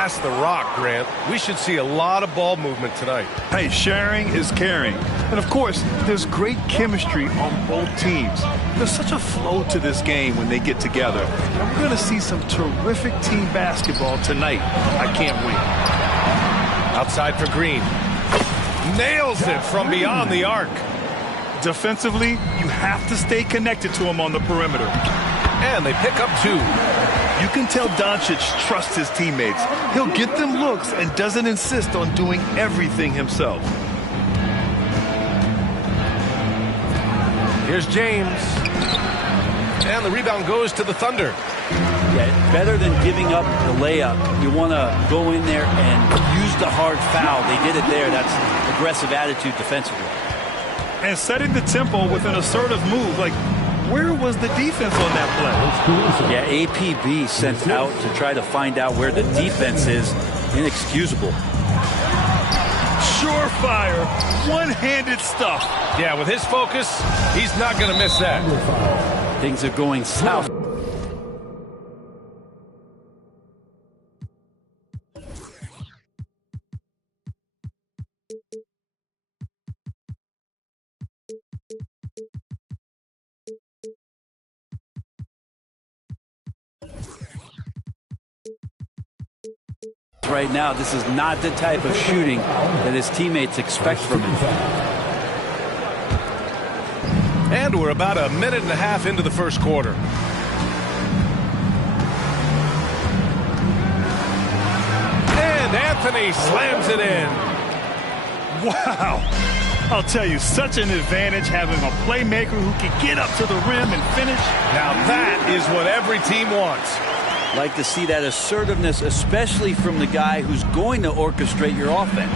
Pass the rock, Grant. We should see a lot of ball movement tonight. Hey, sharing is caring. And, of course, there's great chemistry on both teams. There's such a flow to this game when they get together. And we're going to see some terrific team basketball tonight. I can't wait. Outside for Green. Nails it from beyond the arc. Defensively, you have to stay connected to him on the perimeter. And they pick up 2. You can tell Doncic trusts his teammates. He'll get them looks and doesn't insist on doing everything himself. Here's James. And the rebound goes to the Thunder. Yeah, better than giving up the layup. You want to go in there and use the hard foul. They did it there. That's aggressive attitude defensively. And setting the tempo with an assertive move. Like, where was the defense on that play? Yeah, APB sent out to try to find out where the defense is. Inexcusable. Surefire, one-handed stuff. Yeah, with his focus, he's not going to miss that. Things are going south. Right now, this is not the type of shooting that his teammates expect from him. And we're about a minute and a half into the first quarter. And Anthony slams it in. Wow. I'll tell you, such an advantage having a playmaker who can get up to the rim and finish. Now that is what every team wants. Like to see that assertiveness, especially from the guy who's going to orchestrate your offense.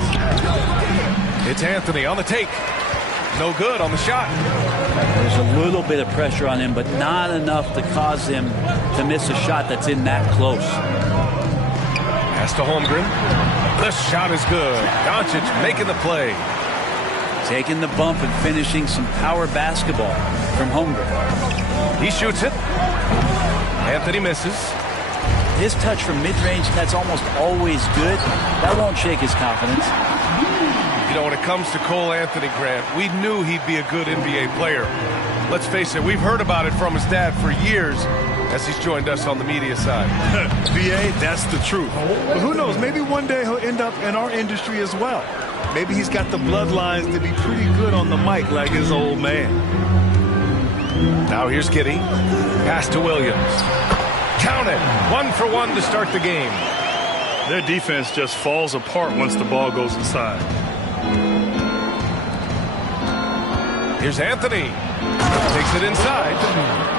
It's Anthony on the take. No good on the shot. There's a little bit of pressure on him, but not enough to cause him to miss a shot that's in that close. Pass to Holmgren. The shot is good. Doncic making the play. Taking the bump and finishing some power basketball from Holmgren. He shoots it. Anthony misses. His touch from mid-range, that's almost always good. That won't shake his confidence. You know, when it comes to Cole Anthony, Grant, we knew he'd be a good NBA player. Let's face it, we've heard about it from his dad for years as he's joined us on the media side. B.A., that's the truth. But who knows, maybe one day he'll end up in our industry as well. Maybe he's got the bloodlines to be pretty good on the mic like his old man. Now here's Giddey. Pass to Williams. Count it. 1 for 1 to start the game. Their defense just falls apart once the ball goes inside. Here's Anthony. Takes it inside.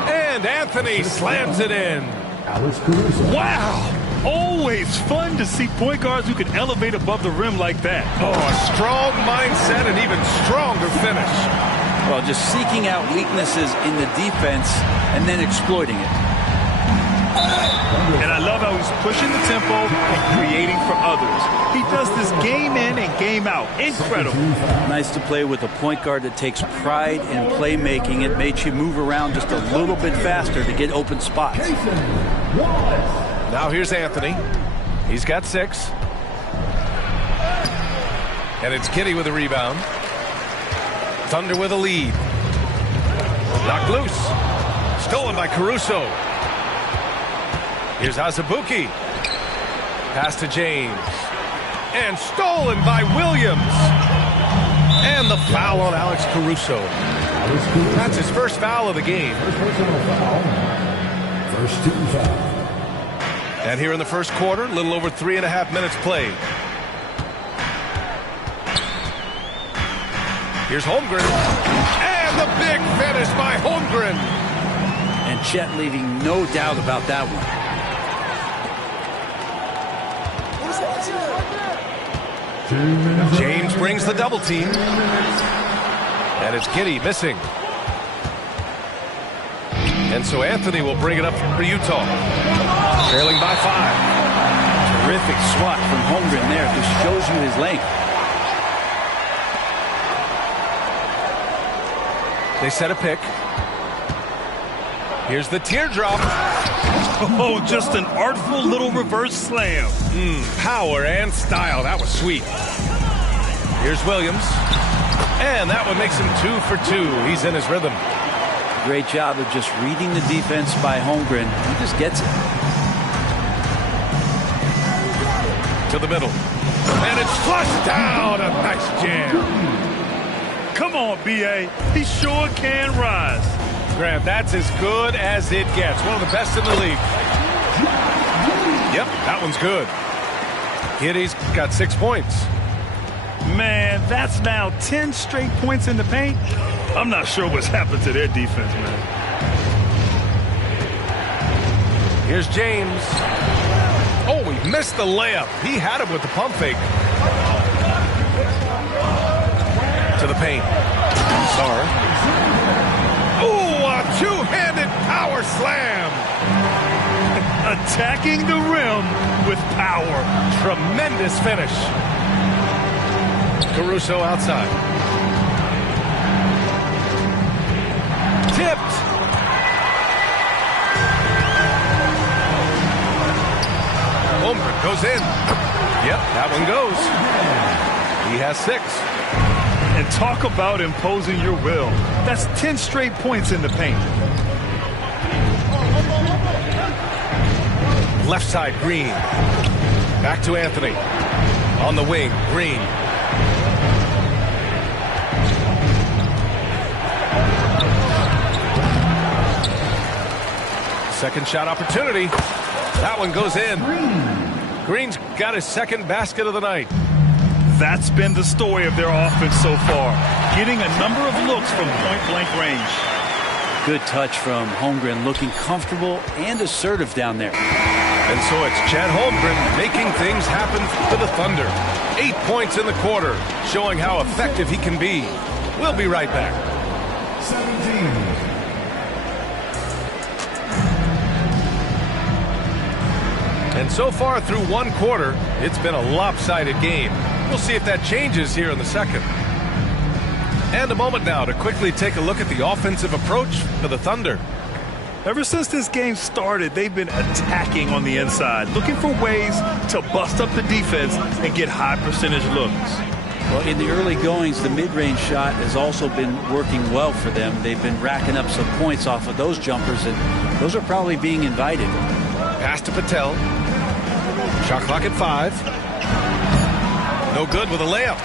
And Anthony slams it in. Wow! Always fun to see point guards who can elevate above the rim like that. Oh, a strong mindset and even stronger finish. Well, just seeking out weaknesses in the defense and then exploiting it. And I love how he's pushing the tempo and creating for others. He does this game in and game out. Incredible. Nice to play with a point guard that takes pride in playmaking. It makes you move around just a little bit faster to get open spots. Now here's Anthony. He's got 6. And it's Giddey with a rebound. Thunder with a lead. Knocked loose. Stolen by Caruso. Here's Azubuike. Pass to James. And stolen by Williams. And the foul on Alex Caruso. That's his first foul of the game. First team foul. And here in the first quarter, a little over 3.5 minutes played. Here's Holmgren. And the big finish by Holmgren. And Chet leaving no doubt about that one. James brings the double team. And it's Giddey missing. And so Anthony will bring it up for Utah. Trailing by 5. Terrific swat from Holmgren there. Just shows you his length. They set a pick. Here's the teardrop. Oh, just an artful little reverse slam. Power and style. That was sweet. Here's Williams. And that one makes him 2 for 2. He's in his rhythm. Great job of just reading the defense by Holmgren. He just gets it. To the middle. And it's flushed down. A nice jam. Come on, B.A. He sure can rise. Graham, that's as good as it gets. One of the best in the league. Yep, that one's good. Giddy's got 6 points. Man, that's now 10 straight points in the paint. I'm not sure what's happened to their defense, man. Here's James. Oh, he missed the layup. He had him with the pump fake. To the paint. Sarr. Ooh, a two-handed power slam. Attacking the rim with power. Tremendous finish. Caruso outside. Tipped. Holmgren goes in. Yep, that one goes. He has 6. And talk about imposing your will. That's 10 straight points in the paint. Left side, Green. Back to Anthony. On the wing, Green. Second shot opportunity. That one goes in. Green's got his second basket of the night. That's been the story of their offense so far. Getting a number of looks from point-blank range. Good touch from Holmgren, looking comfortable and assertive down there. And so it's Chet Holmgren making things happen for the Thunder. 8 points in the quarter, showing how effective he can be. We'll be right back. 17. And so far through one quarter, it's been a lopsided game. We'll see if that changes here in the second. And a moment now to quickly take a look at the offensive approach for the Thunder. Ever since this game started, they've been attacking on the inside, looking for ways to bust up the defense and get high percentage looks. Well, in the early goings, the mid-range shot has also been working well for them. They've been racking up some points off of those jumpers, and those are probably being invited. Pass to Patel. Shot clock at 5. No good with a layup.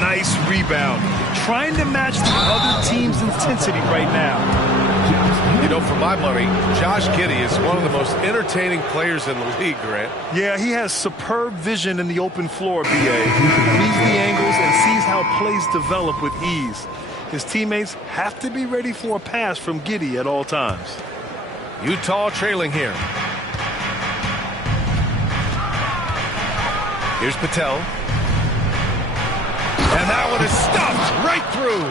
Nice rebound. Trying to match the other team's intensity right now. You know, for my money, Josh Giddey is one of the most entertaining players in the league, Grant. Yeah, he has superb vision in the open floor, B.A. Reads the angles and sees how plays develop with ease. His teammates have to be ready for a pass from Giddey at all times. Utah trailing here. Here's Patel. And that one is stuffed right through.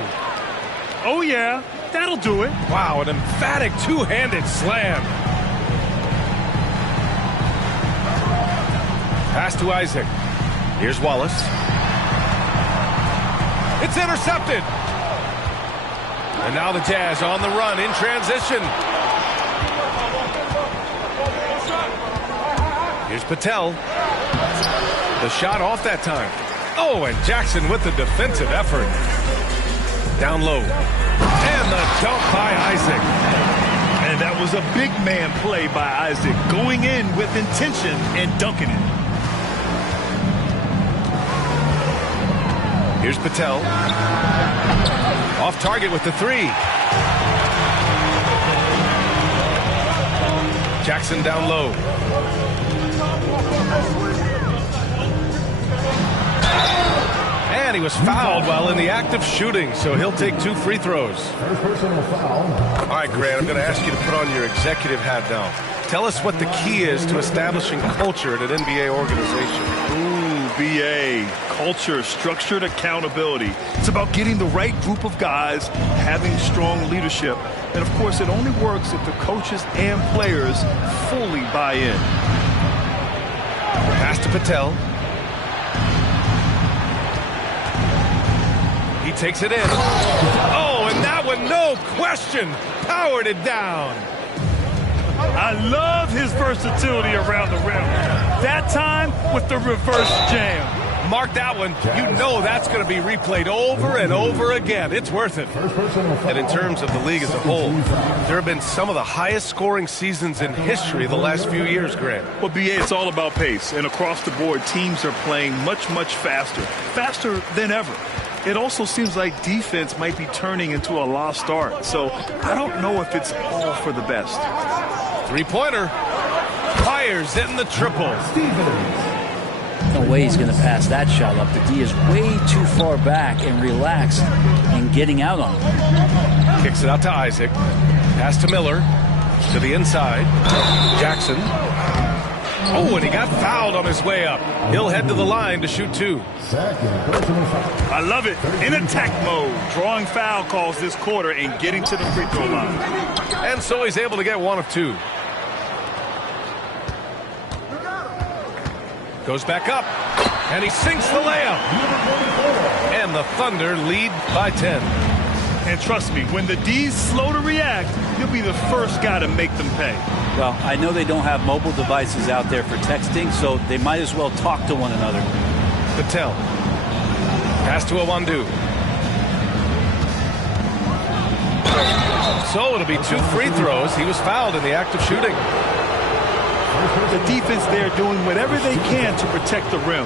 Oh, yeah, that'll do it. Wow, an emphatic two-handed slam. Pass to Isaac. Here's Wallace. It's intercepted. And now the Jazz on the run in transition. Here's Patel. The shot off that time. Oh, and Jackson with the defensive effort. Down low. And the dunk by Isaac. And that was a big man play by Isaac, going in with intention and dunking it. Here's Patel. Off target with the 3. Jackson down low. And he was fouled while in the act of shooting, so he'll take 2 free throws. First personal foul. All right, Grant, I'm going to ask you to put on your executive hat now. Tell us what the key is to establishing culture at an NBA organization. Ooh, BA. Culture, structured accountability. It's about getting the right group of guys, having strong leadership. And, of course, it only works if the coaches and players fully buy in. Pass to Patel. He takes it in. Oh, and that one, no question, powered it down. I love his versatility around the rim. That time with the reverse jam. Mark that one. You know that's going to be replayed over and over again. It's worth it. And in terms of the league as a whole, there have been some of the highest scoring seasons in history the last few years, Grant. Well, BA, it's all about pace. And across the board, teams are playing much, much faster. Faster than ever. It also seems like defense might be turning into a lost art. So I don't know if it's all for the best. Three-pointer. Fires in the triple. No way he's going to pass that shot up. The D is way too far back and relaxed and getting out on him. Kicks it out to Isaac. Pass to Miller. To the inside. Jackson. Oh, and he got fouled on his way up. He'll head to the line to shoot two. I love it. In attack mode. Drawing foul calls this quarter and getting to the free throw line. And so he's able to get one of two. Goes back up. And he sinks the layup. And the Thunder lead by 10. And trust me, when the D's slow to react, you'll be the first guy to make them pay. Well, I know they don't have mobile devices out there for texting, so they might as well talk to one another. Patel. Pass to Awandu. So it'll be two free throws. He was fouled in the act of shooting. The defense there doing whatever they can to protect the rim.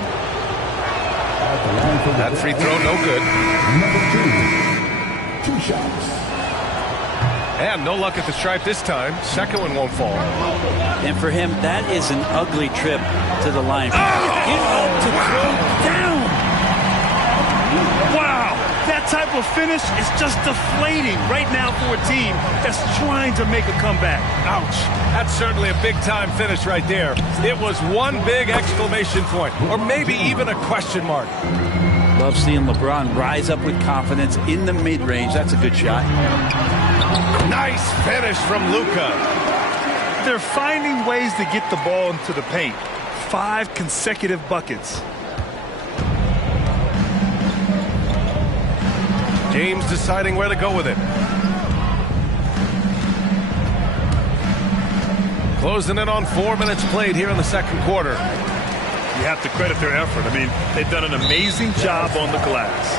That free throw no good. Number 2 shots. And no luck at the stripe this time. Second one won't fall. And for him, that is an ugly trip to the line. Get up to throw down. Wow, that type of finish is just deflating right now for a team that's trying to make a comeback. Ouch. That's certainly a big-time finish right there. It was one big exclamation point, or maybe even a question mark. Love seeing LeBron rise up with confidence in the mid-range. That's a good shot. Nice finish from Luka. They're finding ways to get the ball into the paint. 5 consecutive buckets. James deciding where to go with it. Closing in on 4 minutes played here in the second quarter. You have to credit their effort. I mean, they've done an amazing job on the glass.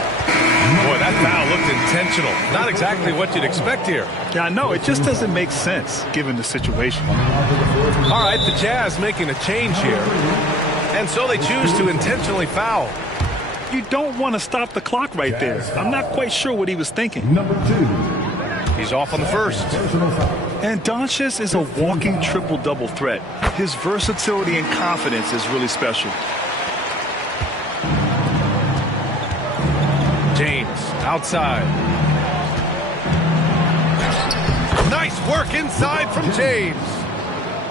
Boy, that foul looked intentional. Not exactly what you'd expect here. Yeah, I know. It just doesn't make sense given the situation. All right, the Jazz making a change here. And so they choose to intentionally foul. You don't want to stop the clock right there. I'm not quite sure what he was thinking. Number 2. He's off on the first. And Doncic is a walking triple-double threat. His versatility and confidence is really special. James outside. Nice work inside from James.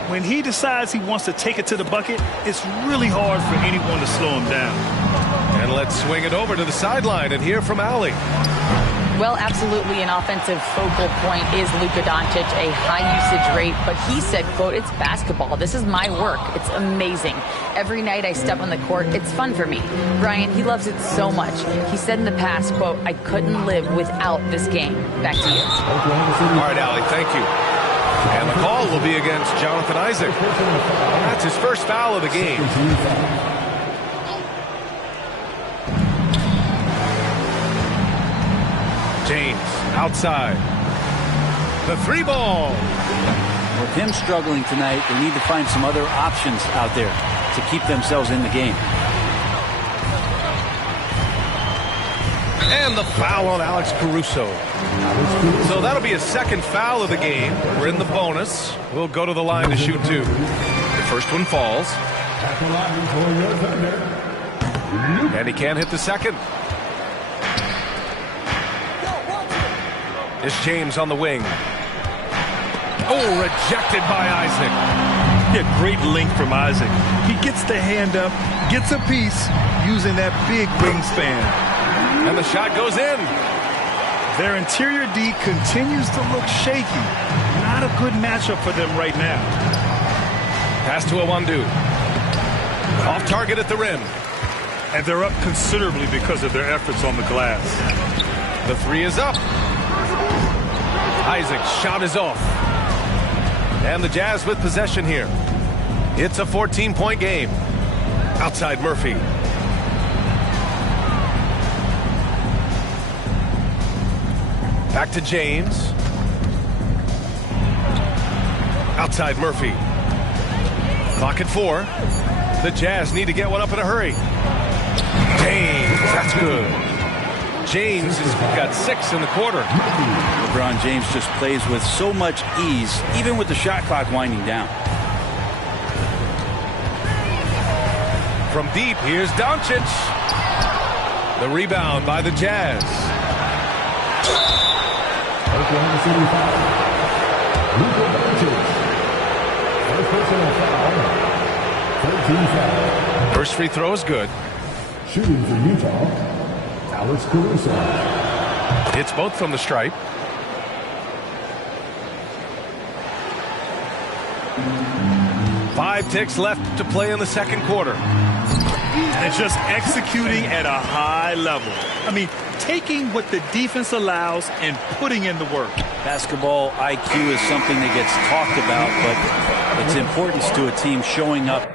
When he decides he wants to take it to the bucket, it's really hard for anyone to slow him down. And let's swing it over to the sideline and hear from Allie. Well, absolutely an offensive focal point is Luka Doncic, a high usage rate, but he said, quote, it's basketball. This is my work. It's amazing. Every night I step on the court, it's fun for me. Brian, he loves it so much. He said in the past, quote, I couldn't live without this game. Back to you. All right, Allie, thank you. And the call will be against Jonathan Isaac. That's his first foul of the game. James outside. The 3 ball. With him struggling tonight, they need to find some other options out there to keep themselves in the game. And the foul on Alex Caruso. So that'll be a second foul of the game. We're in the bonus. We'll go to the line to shoot 2. The first one falls. And he can't hit the second. It's James on the wing. Oh, rejected by Isaac. Yeah, great length from Isaac. He gets the hand up, gets a piece using that big wingspan. And the shot goes in. Their interior D continues to look shaky. Not a good matchup for them right now. Pass to Awandu. Off target at the rim. And they're up considerably because of their efforts on the glass. The 3 is up. Isaac's shot is off. And the Jazz with possession here. It's a 14-point game. Outside Murphy. Back to James. Outside Murphy. Clock at 4. The Jazz need to get one up in a hurry. James, that's good. James has got 6 in the quarter. LeBron James just plays with so much ease, even with the shot clock winding down. From deep, here's Doncic. The rebound by the Jazz. Oklahoma City foul. Luka Doncic. First personal foul. 13 foul. First free throw is good. Shooting for Utah, Alex Caruso. It's both from the stripe. Five ticks left to play in the second quarter. And just executing at a high level. I mean, taking what the defense allows and putting in the work. Basketball IQ is something that gets talked about, but its importance to a team showing up.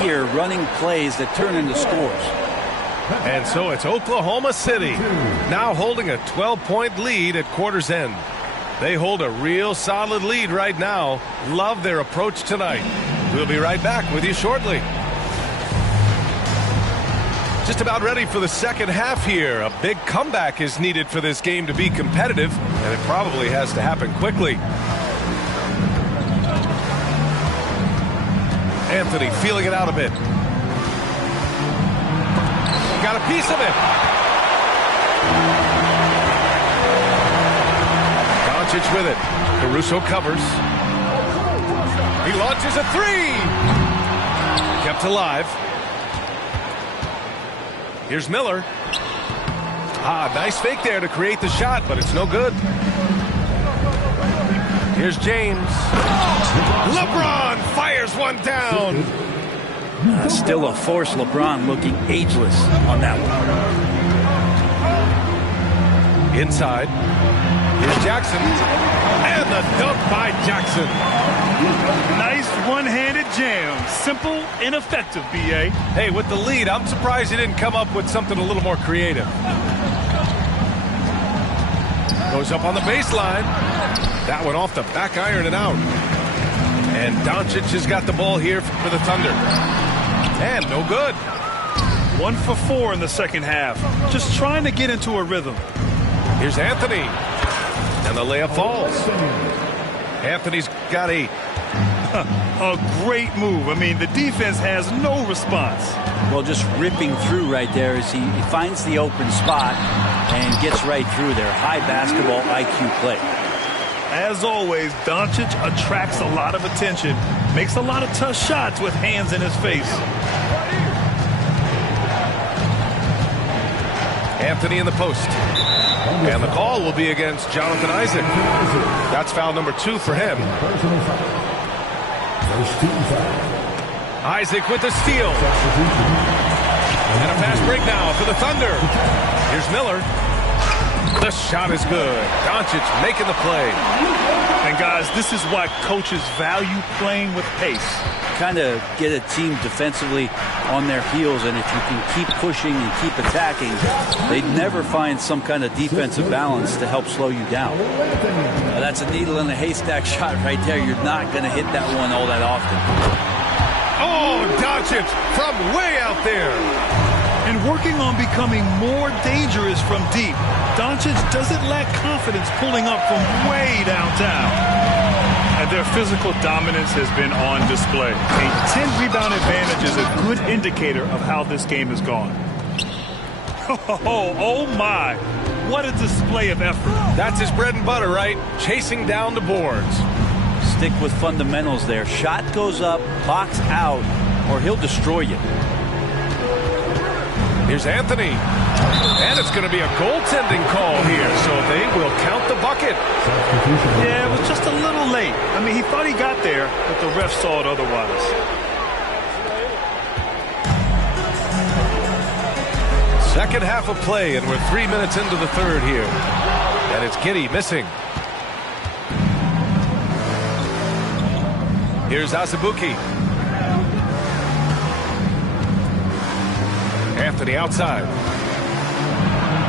Here running plays that turn into scores. And so it's Oklahoma City now holding a 12-point lead at quarter's end. They hold a real solid lead right now. Love their approach tonight. We'll be right back with you shortly. Just about ready for the second half here. A big comeback is needed for this game to be competitive, and it probably has to happen quickly. Anthony feeling it out a bit. Got a piece of it. Doncic with it. Caruso covers. He launches a 3. Kept alive. Here's Miller. Nice fake there to create the shot, but it's no good. Here's James. LeBron fires one down. Still a force. LeBron looking ageless on that one. Inside. Here's Jackson. And the dunk by Jackson. Nice one-handed jam. Simple and effective, B.A. Hey, with the lead, I'm surprised he didn't come up with something a little more creative. Goes up on the baseline. That one off the back iron and out. And Doncic has got the ball here for the Thunder. And no good. 1 for 4 in the second half. Just trying to get into a rhythm. Here's Anthony. And the layup falls. Anthony's got a great move. I mean, the defense has no response. Well, just ripping through right there as he finds the open spot and gets right through there. High basketball IQ play. As always, Doncic attracts a lot of attention. Makes a lot of tough shots with hands in his face. Anthony in the post. And the call will be against Jonathan Isaac. That's foul number 2 for him. Isaac with the steal. And a fast break now for the Thunder. Here's Miller. The shot is good. Doncic making the play. And guys, this is why coaches value playing with pace. Kind of get a team defensively on their heels, and if you can keep pushing and keep attacking, they'd never find some kind of defensive balance to help slow you down. Now, that's a needle in a haystack shot right there. You're not going to hit that one all that often. Oh, Doncic from way out there. And working on becoming more dangerous from deep, Doncic doesn't lack confidence pulling up from way downtown. And their physical dominance has been on display. A 10-rebound advantage is a good indicator of how this game has gone. Oh my, what a display of effort. That's his bread and butter, right? Chasing down the boards. Stick with fundamentals there. Shot goes up, box out, or he'll destroy you. Here's Anthony. And it's going to be a goaltending call here, so they will count the bucket. Yeah, it was just a little late. I mean, he thought he got there, but the ref saw it otherwise. Second half of play, and we're 3 minutes into the third here. And it's Giddey missing. Here's Azubuike. Anthony outside.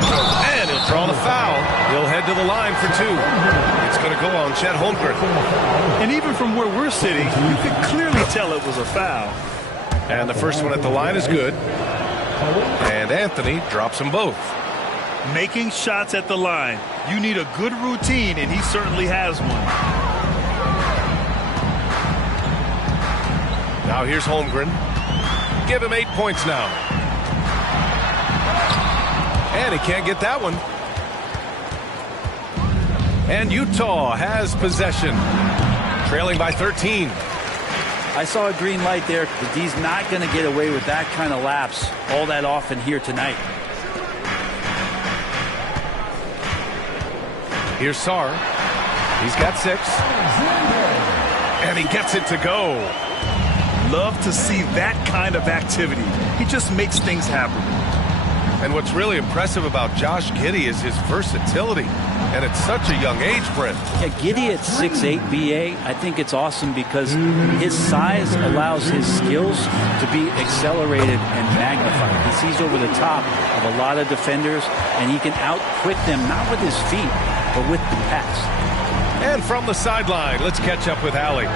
And he'll draw the foul. He'll head to the line for two. It's going to go on Chet Holmgren. And even from where we're sitting, you could clearly tell it was a foul. And the first one at the line is good. And Anthony drops them both. Making shots at the line. You need a good routine, and he certainly has one. Now here's Holmgren. Give him 8 points now. And he can't get that one. And Utah has possession. Trailing by 13. I saw a green light there. The D's not going to get away with that kind of lapse all that often here tonight. Here's Sarr. He's got 6. And he gets it to go. Love to see that kind of activity. He just makes things happen. And what's really impressive about Josh Giddey is his versatility. And at such a young age, Brent. Yeah, Giddey at 6'8", BA, I think it's awesome because his size allows his skills to be accelerated and magnified. He sees over the top of a lot of defenders, and he can out-quick them, not with his feet, but with the pass. And from the sideline, let's catch up with Allie.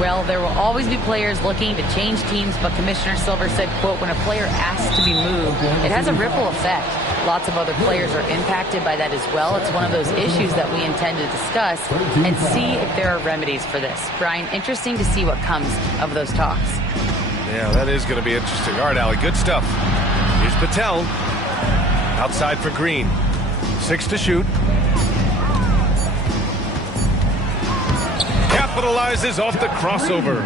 Well, there will always be players looking to change teams, but Commissioner Silver said, quote, when a player asks to be moved, it has a ripple effect. Lots of other players are impacted by that as well. It's one of those issues that we intend to discuss and see if there are remedies for this. Brian, interesting to see what comes of those talks. Yeah, that is going to be interesting. All right, Allie, good stuff. Here's Patel. Outside for Green. 6 to shoot. Capitalizes off the crossover.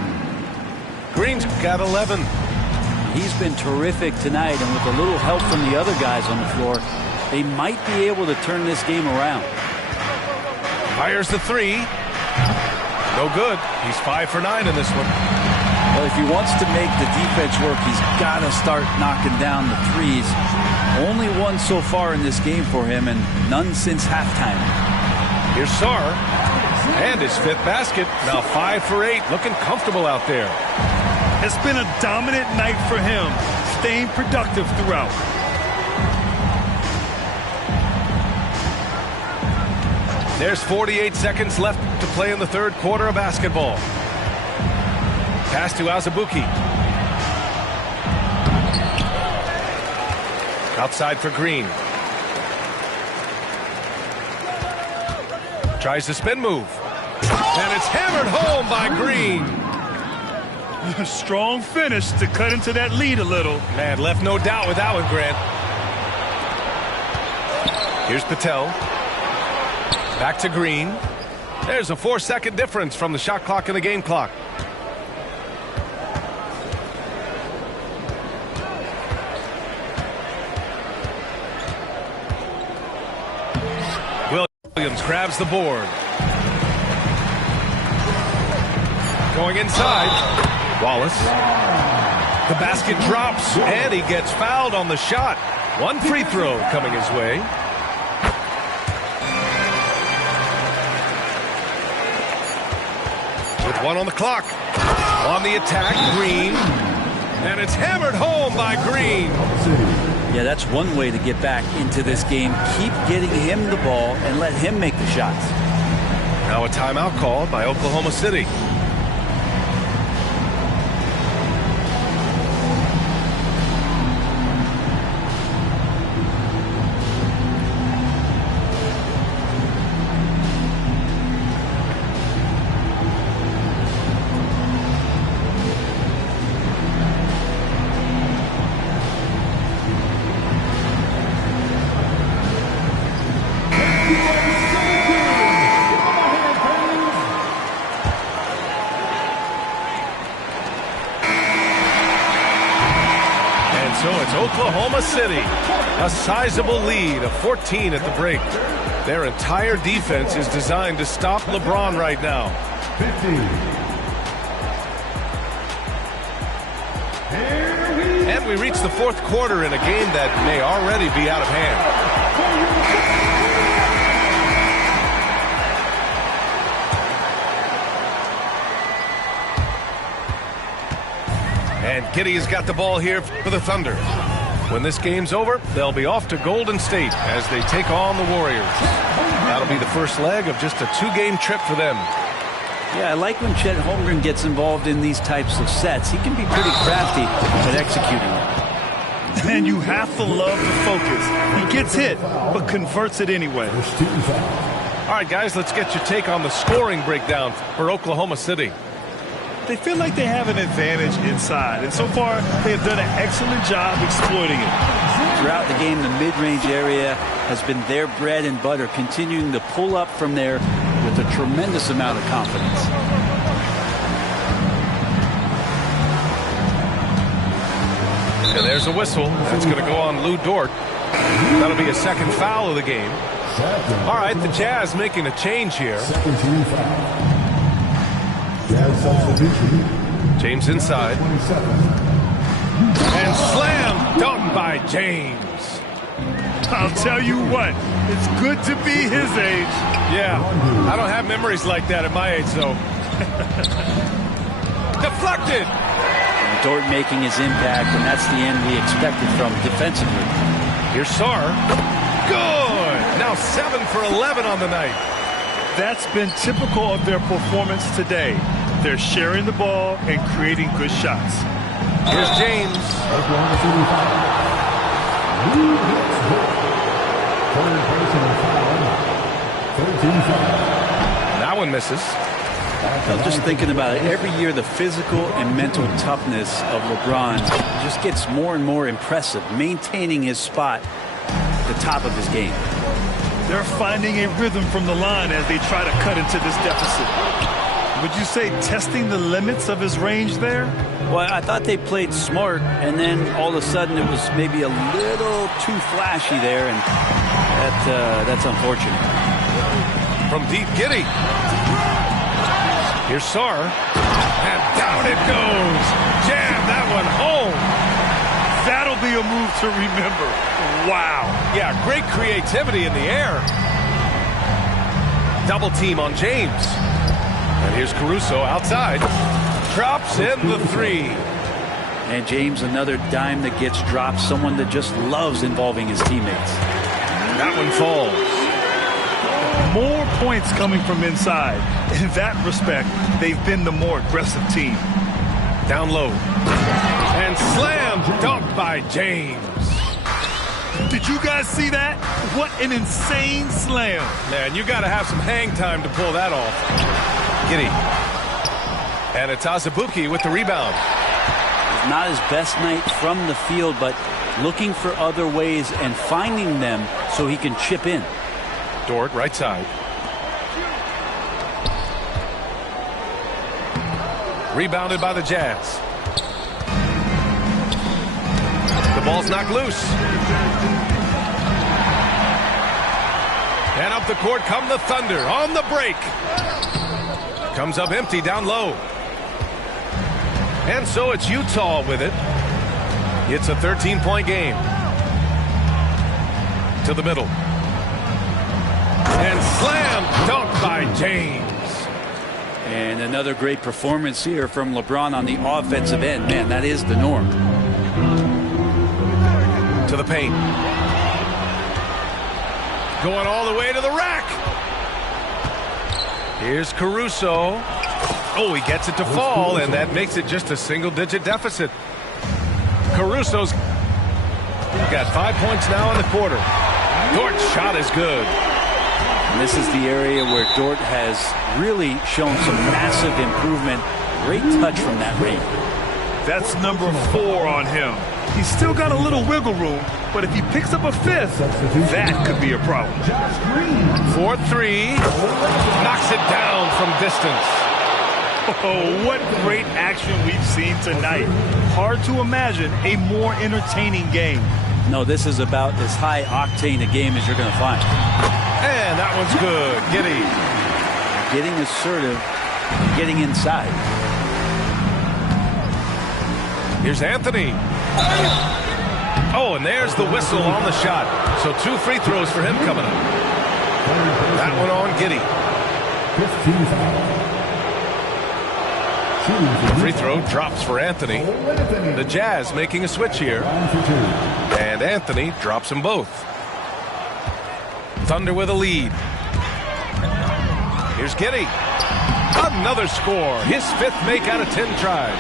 Green's got 11. He's been terrific tonight, and with a little help from the other guys on the floor, they might be able to turn this game around. Fires the 3. No good. He's 5 for 9 in this one. Well, if he wants to make the defense work, he's got to start knocking down the threes. Only one so far in this game for him, and none since halftime. Here's Sarr. And his 5th basket. Now 5 for 8. Looking comfortable out there. It's been a dominant night for him, staying productive throughout. There's 48 seconds left to play in the third quarter of basketball. Pass to Azubuike. Outside for Green. Tries the spin move. And it's hammered home by Green. Strong finish to cut into that lead a little. Man, left no doubt with that one, Grant. Here's Patel. Back to Green. There's a 4-second difference from the shot clock and the game clock. Williams grabs the board. Going inside. Wallace. The basket drops, and he gets fouled on the shot. One free throw coming his way. With 1 on the clock. On the attack, Green. And it's hammered home by Green. Yeah, that's one way to get back into this game. Keep getting him the ball and let him make the shots. Now a timeout called by Oklahoma City. Oklahoma City. A sizable lead of 14 at the break. Their entire defense is designed to stop LeBron right now. 50. And we reach the fourth quarter in a game that may already be out of hand. And Giddey's got the ball here for the Thunder. When this game's over, they'll be off to Golden State as they take on the Warriors. That'll be the first leg of just a two-game trip for them. Yeah, I like when Chet Holmgren gets involved in these types of sets. He can be pretty crafty at executing them. And you have to love the focus. He gets hit, but converts it anyway. All right, guys, let's get your take on the scoring breakdown for Oklahoma City. They feel like they have an advantage inside, and so far they have done an excellent job exploiting it. Throughout the game, the mid-range area has been their bread and butter, continuing to pull up from there with a tremendous amount of confidence. And there's a whistle. That's going to go on Lou Dort. That'll be a second foul of the game. All right, the Jazz making a change here. Second team foul. Jazz substitution. James inside. 27. And slam dunk by James. I'll tell you what, it's good to be his age. Yeah, I don't have memories like that at my age, though. Deflected. Dort making his impact, and that's the end we expected from defensively. Here's Sarr. Good. Now 7 for 11 on the night. That's been typical of their performance today. They're sharing the ball and creating good shots. Here's James. Oklahoma City foul. Lou Dort. Third personal foul. 13 foul. That one misses. I'm just thinking about it. Every year, the physical and mental toughness of LeBron just gets more and more impressive, maintaining his spot at the top of his game. They're finding a rhythm from the line as they try to cut into this deficit. Would you say testing the limits of his range there? Well, I thought they played smart, and then all of a sudden it was maybe a little too flashy there, and that's unfortunate. From deep, Giddey. Here's Sarr. And down it goes. Jam that one home. That'll be a move to remember. Wow. Yeah, great creativity in the air. Double team on James. And here's Caruso outside. Drops in the three. And James, another dime that gets dropped. Someone that just loves involving his teammates. That one falls. More points coming from inside. In that respect, they've been the more aggressive team. Down low. And slam dunk by James. Did you guys see that? What an insane slam. Man, you got to have some hang time to pull that off. Giddey. And it's Azubuike with the rebound. Not his best night from the field, but looking for other ways and finding them so he can chip in. Dort, right side. Rebounded by the Jazz. The ball's knocked loose. And up the court come the Thunder on the break. Comes up empty down low. And so it's Utah with it. It's a 13-point game. To the middle. And slam dunk by James. And another great performance here from LeBron on the offensive end. Man, that is the norm. To the paint. Going all the way to the rack. Here's Caruso. Oh, he gets it to fall, and that makes it just a single-digit deficit. Caruso's got 5 points now in the quarter. Dort's shot is good. And this is the area where Dort has really shown some massive improvement. Great touch from that range. That's number 4 on him. He's still got a little wiggle room, but if he picks up a fifth, that could be a problem. 4-3. Knocks it down from distance. Oh, what great action we've seen tonight. Hard to imagine a more entertaining game. No, this is about as high octane a game as you're going to find. And that one's good. Giddey. Getting assertive, getting inside. Here's Anthony. Oh, and there's the whistle on the shot. So 2 free throws for him coming up. That one on Giddey. 15 fouls. The free throw drops for Anthony. The Jazz making a switch here. And Anthony drops them both. Thunder with a lead. Here's Giddey. Another score. His 5th make out of 10 tries.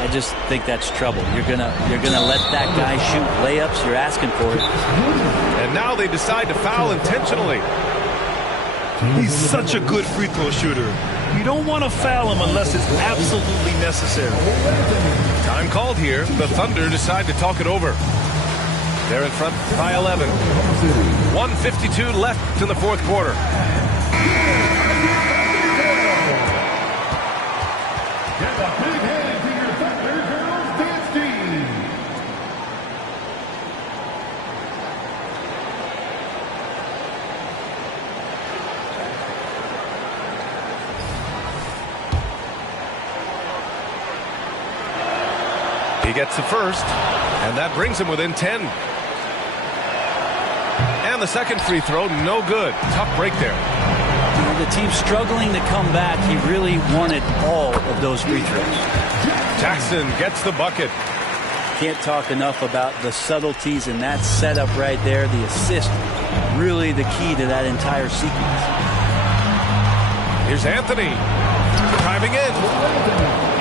I just think that's trouble. You're gonna let that guy shoot layups. You're asking for it. And now they decide to foul intentionally. He's such a good free throw shooter. You don't want to foul him unless it's absolutely necessary. Time called here. The Thunder decide to talk it over. They're in front by 11. 1:52 left in the 4th quarter. He gets the first, and that brings him within 10. And the second free throw, no good. Tough break there. The team struggling to come back. He really wanted all of those free throws. Jackson gets the bucket. Can't talk enough about the subtleties in that setup right there. The assist, really the key to that entire sequence. Here's Anthony. Driving in.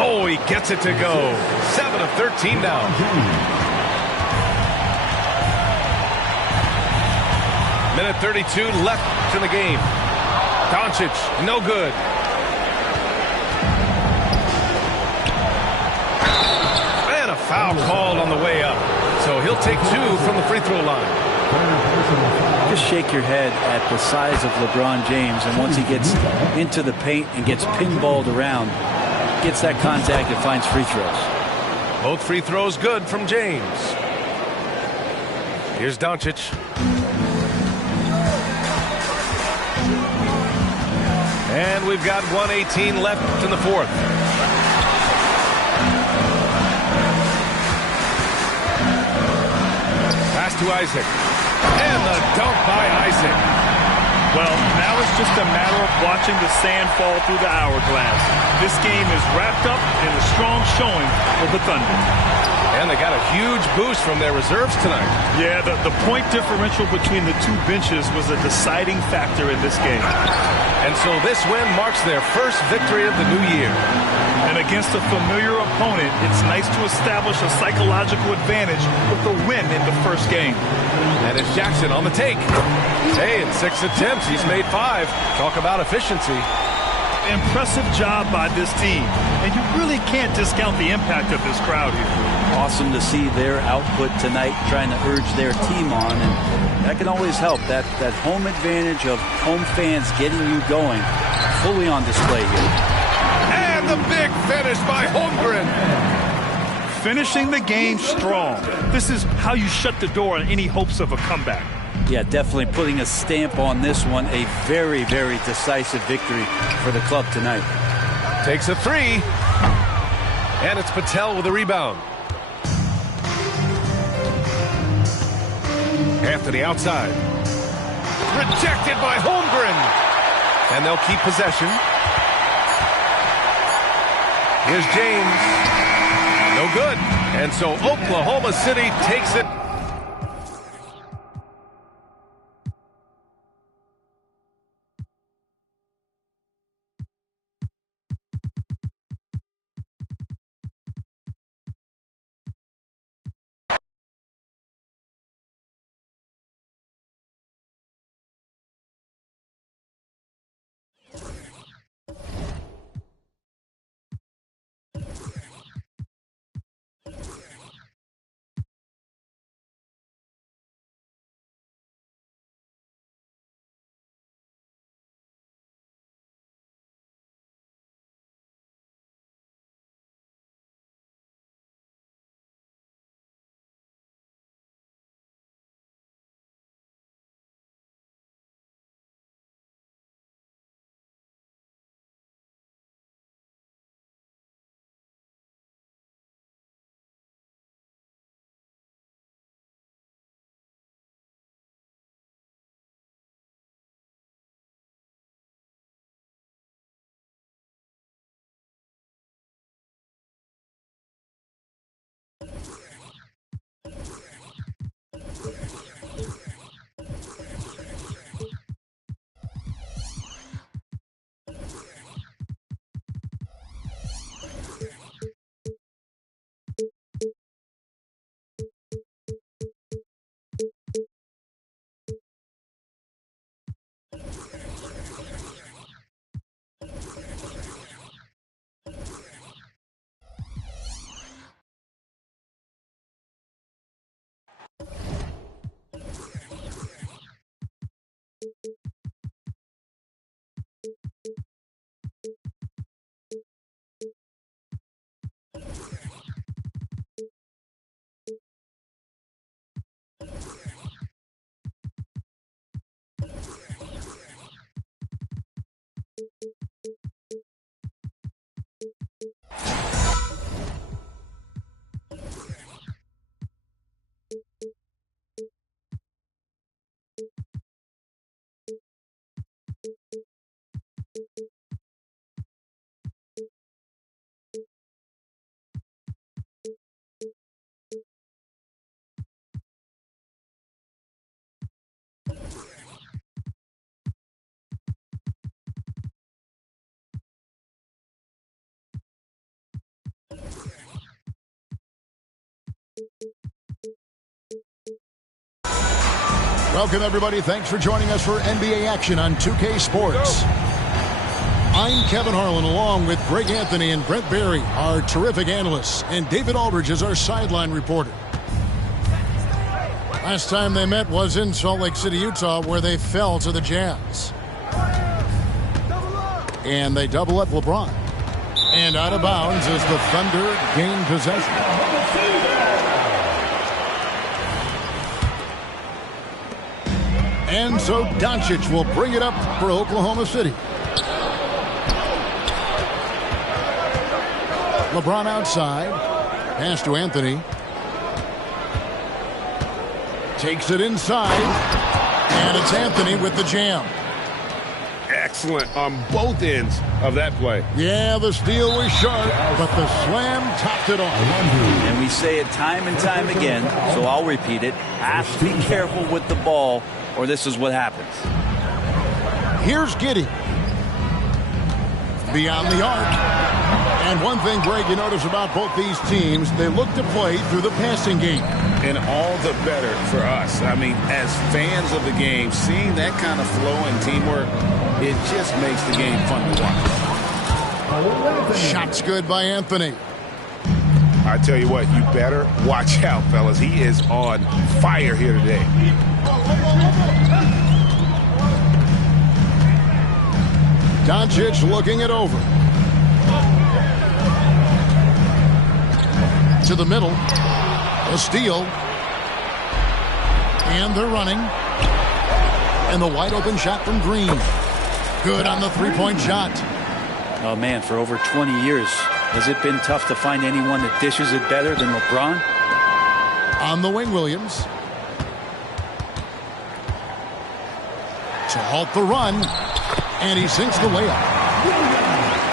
Oh, he gets it to go. 7 of 13 now. Minute 32 left in the game. Doncic, no good. And a foul called on the way up. So he'll take 2 from the free throw line. Just shake your head at the size of LeBron James, and once he gets into the paint and gets pinballed around, gets that contact and finds free throws. Both free throws good from James. Here's Doncic. And we've got 1:18 left in the 4th. Pass to Isaac. And the dunk by Isaac. Well, now it's just a matter of watching the sand fall through the hourglass. This game is wrapped up in a strong showing for the Thunder. And they got a huge boost from their reserves tonight. Yeah, the point differential between the 2 benches was a deciding factor in this game. And so this win marks their first victory of the new year. And against a familiar opponent, it's nice to establish a psychological advantage with a win in the first game. And it's Jackson on the take. Hey, in 6 attempts, he's made 5. Talk about efficiency. Impressive job by this team. And you really can't discount the impact of this crowd here. Awesome to see their output tonight, trying to urge their team on, and that can always help. That home advantage of home fans getting you going, fully on display here. And the big finish by Holmgren. Finishing the game strong. This is how you shut the door on any hopes of a comeback. Yeah, definitely putting a stamp on this one. A very, very decisive victory for the club tonight. Takes a 3. And it's Patel with a rebound. Anthony outside. Rejected by Holmgren. And they'll keep possession. Here's James. No good. And so Oklahoma City takes it Welcome, everybody. Thanks for joining us for NBA action on 2K Sports. I'm Kevin Harlan, along with Greg Anthony and Brent Barry, our terrific analysts, and David Aldridge is our sideline reporter. Last time they met was in Salt Lake City, Utah, where they fell to the Jazz. And they double up LeBron. And out of bounds as the Thunder gain possession. And so Doncic will bring it up for Oklahoma City. LeBron outside. Pass to Anthony. Takes it inside. And it's Anthony with the jam. Excellent on both ends of that play. Yeah, the steal was sharp, but the slam topped it off. And we say it time and time again, so I'll repeat it. Have to be careful with the ball, or this is what happens. Here's Giddey. Beyond the arc. And one thing, Greg, you notice about both these teams, they look to play through the passing game. And all the better for us. I mean, as fans of the game, seeing that kind of flow and teamwork, it just makes the game fun to watch. Shots good by Anthony. I tell you what, you better watch out, fellas. He is on fire here today. Doncic looking it over. To the middle. A steal. And they're running. And the wide open shot from Green. Good on the three-point shot. Oh, man, for over 20 years, has it been tough to find anyone that dishes it better than LeBron? On the wing, Williams. To halt the run. And he sinks the layup.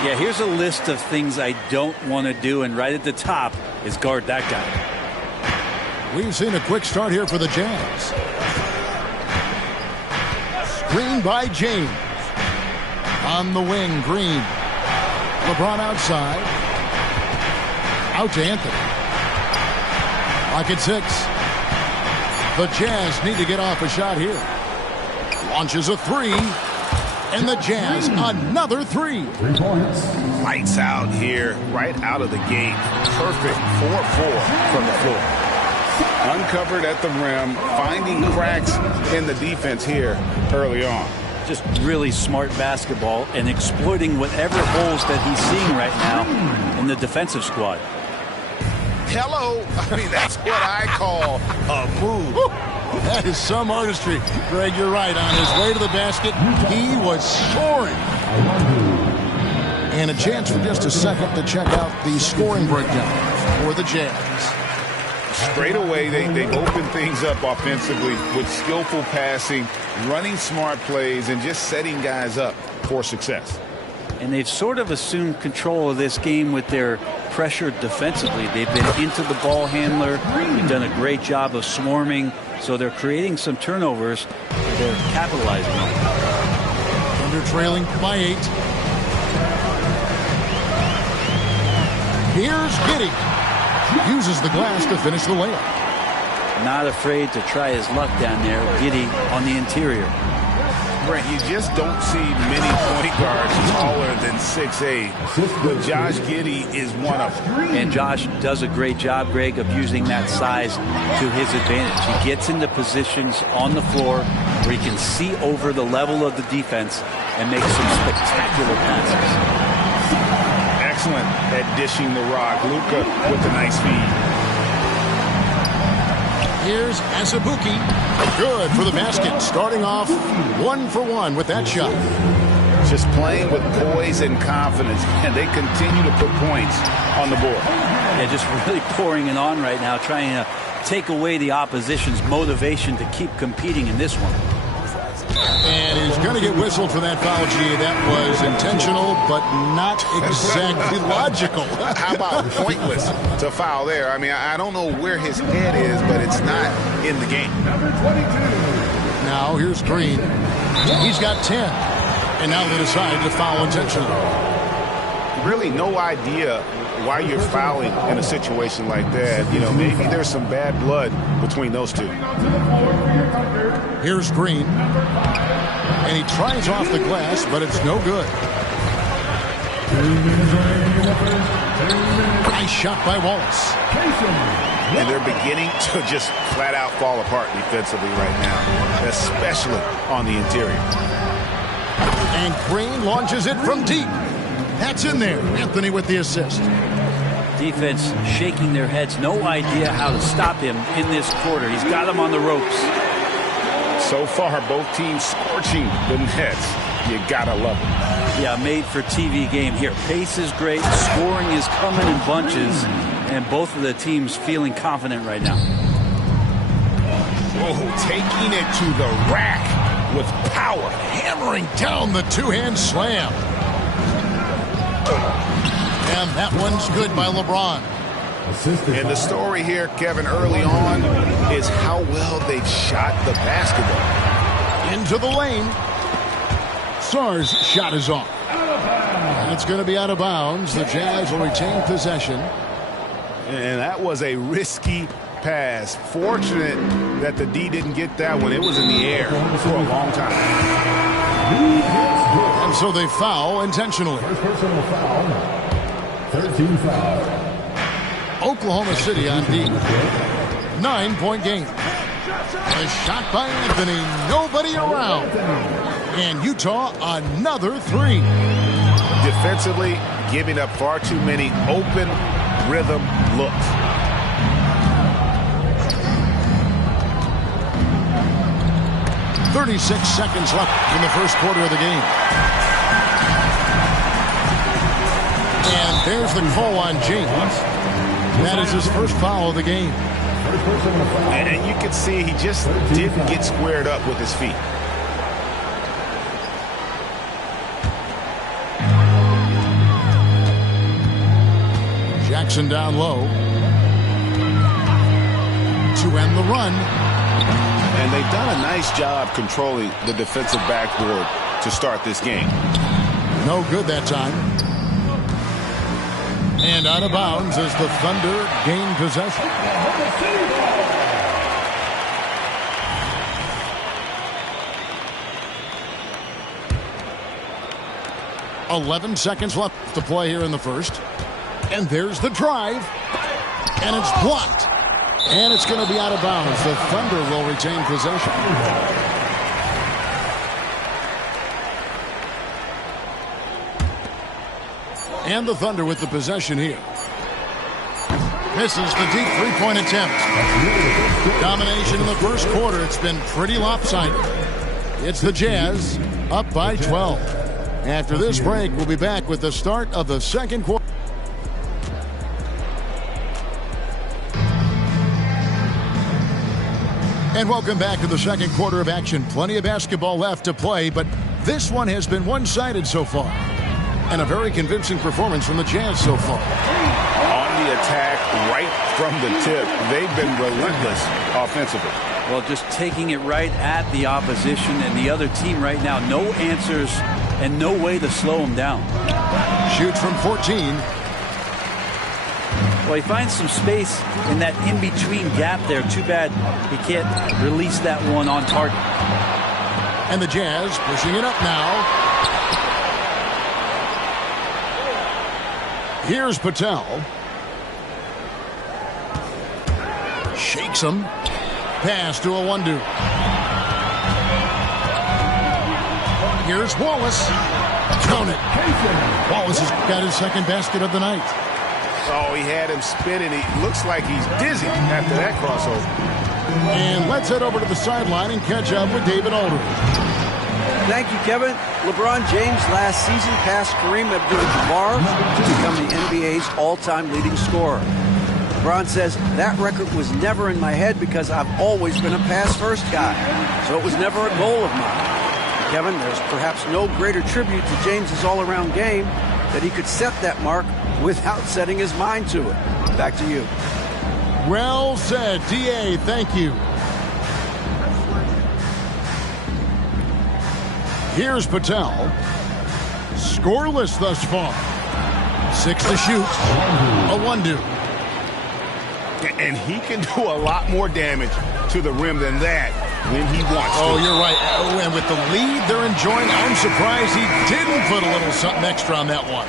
Yeah, here's a list of things I don't want to do, and right at the top is guard that guy. We've seen a quick start here for the Jazz. Screen by James. On the wing, Green. LeBron outside. Out to Anthony. Pocket 6. The Jazz need to get off a shot here. Launches a three. And the Jazz, another three. 3 points. Lights out here, right out of the gate. Perfect 4-4 from the floor. Uncovered at the rim, finding cracks in the defense here early on. Just really smart basketball and exploiting whatever holes that he's seeing right now in the defensive squad. Hello. I mean, that's what I call a move. That is some artistry. Greg, you're right. On his way to the basket, he was soaring. And a chance for just a second to check out the scoring breakdown for the Jazz. Straight away, they open things up offensively with skillful passing, running smart plays, and just setting guys up for success. And they've sort of assumed control of this game with their pressure defensively. They've been into the ball handler. They've done a great job of swarming. So they're creating some turnovers. They're capitalizing on it. Thunder trailing by 8. Here's Giddey. Uses the glass to finish the layup. Not afraid to try his luck down there. Giddey on the interior. Brent, you just don't see many point guards taller than 6'8", but Josh Giddey is one of them. And Josh does a great job, Greg, of using that size to his advantage. He gets into positions on the floor where he can see over the level of the defense and make some spectacular passes. Excellent at dishing the rock. Luka with a nice feed. Here's Azubuike. Good for the basket. Starting off 1 for 1 with that shot. Just playing with poise and confidence, and they continue to put points on the board. Yeah, just really pouring it on right now, trying to take away the opposition's motivation to keep competing in this one. And he's going to get whistled for that foul, G. That was intentional, but not exactly logical. How about pointless to foul there? I mean, I don't know where his head is, but it's not in the game. Now here's Green. He's got 10. And now they decide to foul intentionally. Really no idea why you're fouling in a situation like that. You know, maybe there's some bad blood between those two. Here's Green. And he tries off the glass, but it's no good. Nice shot by Wallace. And they're beginning to just flat out fall apart defensively right now, especially on the interior. And Green launches it from deep. That's in there. Anthony with the assist. Defense shaking their heads. No idea how to stop him in this quarter. He's got him on the ropes. So far, both teams scorching the nets. You gotta love it. Yeah, made for TV game here. Pace is great. Scoring is coming in bunches. And both of the teams feeling confident right now. Oh, taking it to the rack with power. Hammering down the two-hand slam. And that one's good by LeBron. And the story here, Kevin, early on is how well they've shot the basketball. Into the lane. Sarr's shot is off. And it's going to be out of bounds. The Jazz will retain possession. And that was a risky pass. Fortunate that the D didn't get that one. It was in the air for a long time. And so they foul intentionally. First personal foul. 13 foul. Oklahoma City on D. 9-point game. A shot by Anthony. Nobody around. And Utah another three. Defensively, giving up far too many open rhythm looks. .36 seconds left in the first quarter of the game. And there's the call on James. That is his first foul of the game. And you can see he just didn't get squared up with his feet. Jackson down low to end the run. And they've done a nice job controlling the defensive backboard to start this game. No good that time. And out of bounds as the Thunder gain possession. .11 seconds left to play here in the first. And there's the drive. And it's blocked. And it's going to be out of bounds. The Thunder will retain possession. And the Thunder with the possession here. Misses the deep three-point attempt. Domination in the first quarter. It's been pretty lopsided. It's the Jazz up by 12. After this break, we'll be back with the start of the second quarter. And welcome back to the second quarter of action. Plenty of basketball left to play, but this one has been one-sided so far. And a very convincing performance from the Jazz so far. On the attack, right from the tip, they've been relentless offensively. Well, just taking it right at the opposition and the other team right now. No answers and no way to slow them down. Shoots from 14. Well, he finds some space in that in-between gap there. Too bad he can't release that one on target. And the Jazz pushing it up now. Here's Patel. Shakes him. Pass to Awundu. Here's Wallace. Count it. Wallace has got his second basket of the night. Oh, he had him spinning. He looks like he's dizzy after that crossover. And let's head over to the sideline and catch up with David Aldridge. Thank you, Kevin. LeBron James last season passed Kareem Abdul-Jabbar to become the NBA's all-time leading scorer. LeBron says, that record was never in my head because I've always been a pass-first guy, so it was never a goal of mine. Kevin, there's perhaps no greater tribute to James's all-around game that he could set that mark without setting his mind to it. Back to you. Well said, D.A. Thank you. Here's Patel. Scoreless thus far. 6 to shoot. Awundu. And he can do a lot more damage to the rim than that when he wants to. Oh, you're right. Oh, and with the lead they're enjoying, I'm surprised he didn't put a little something extra on that one.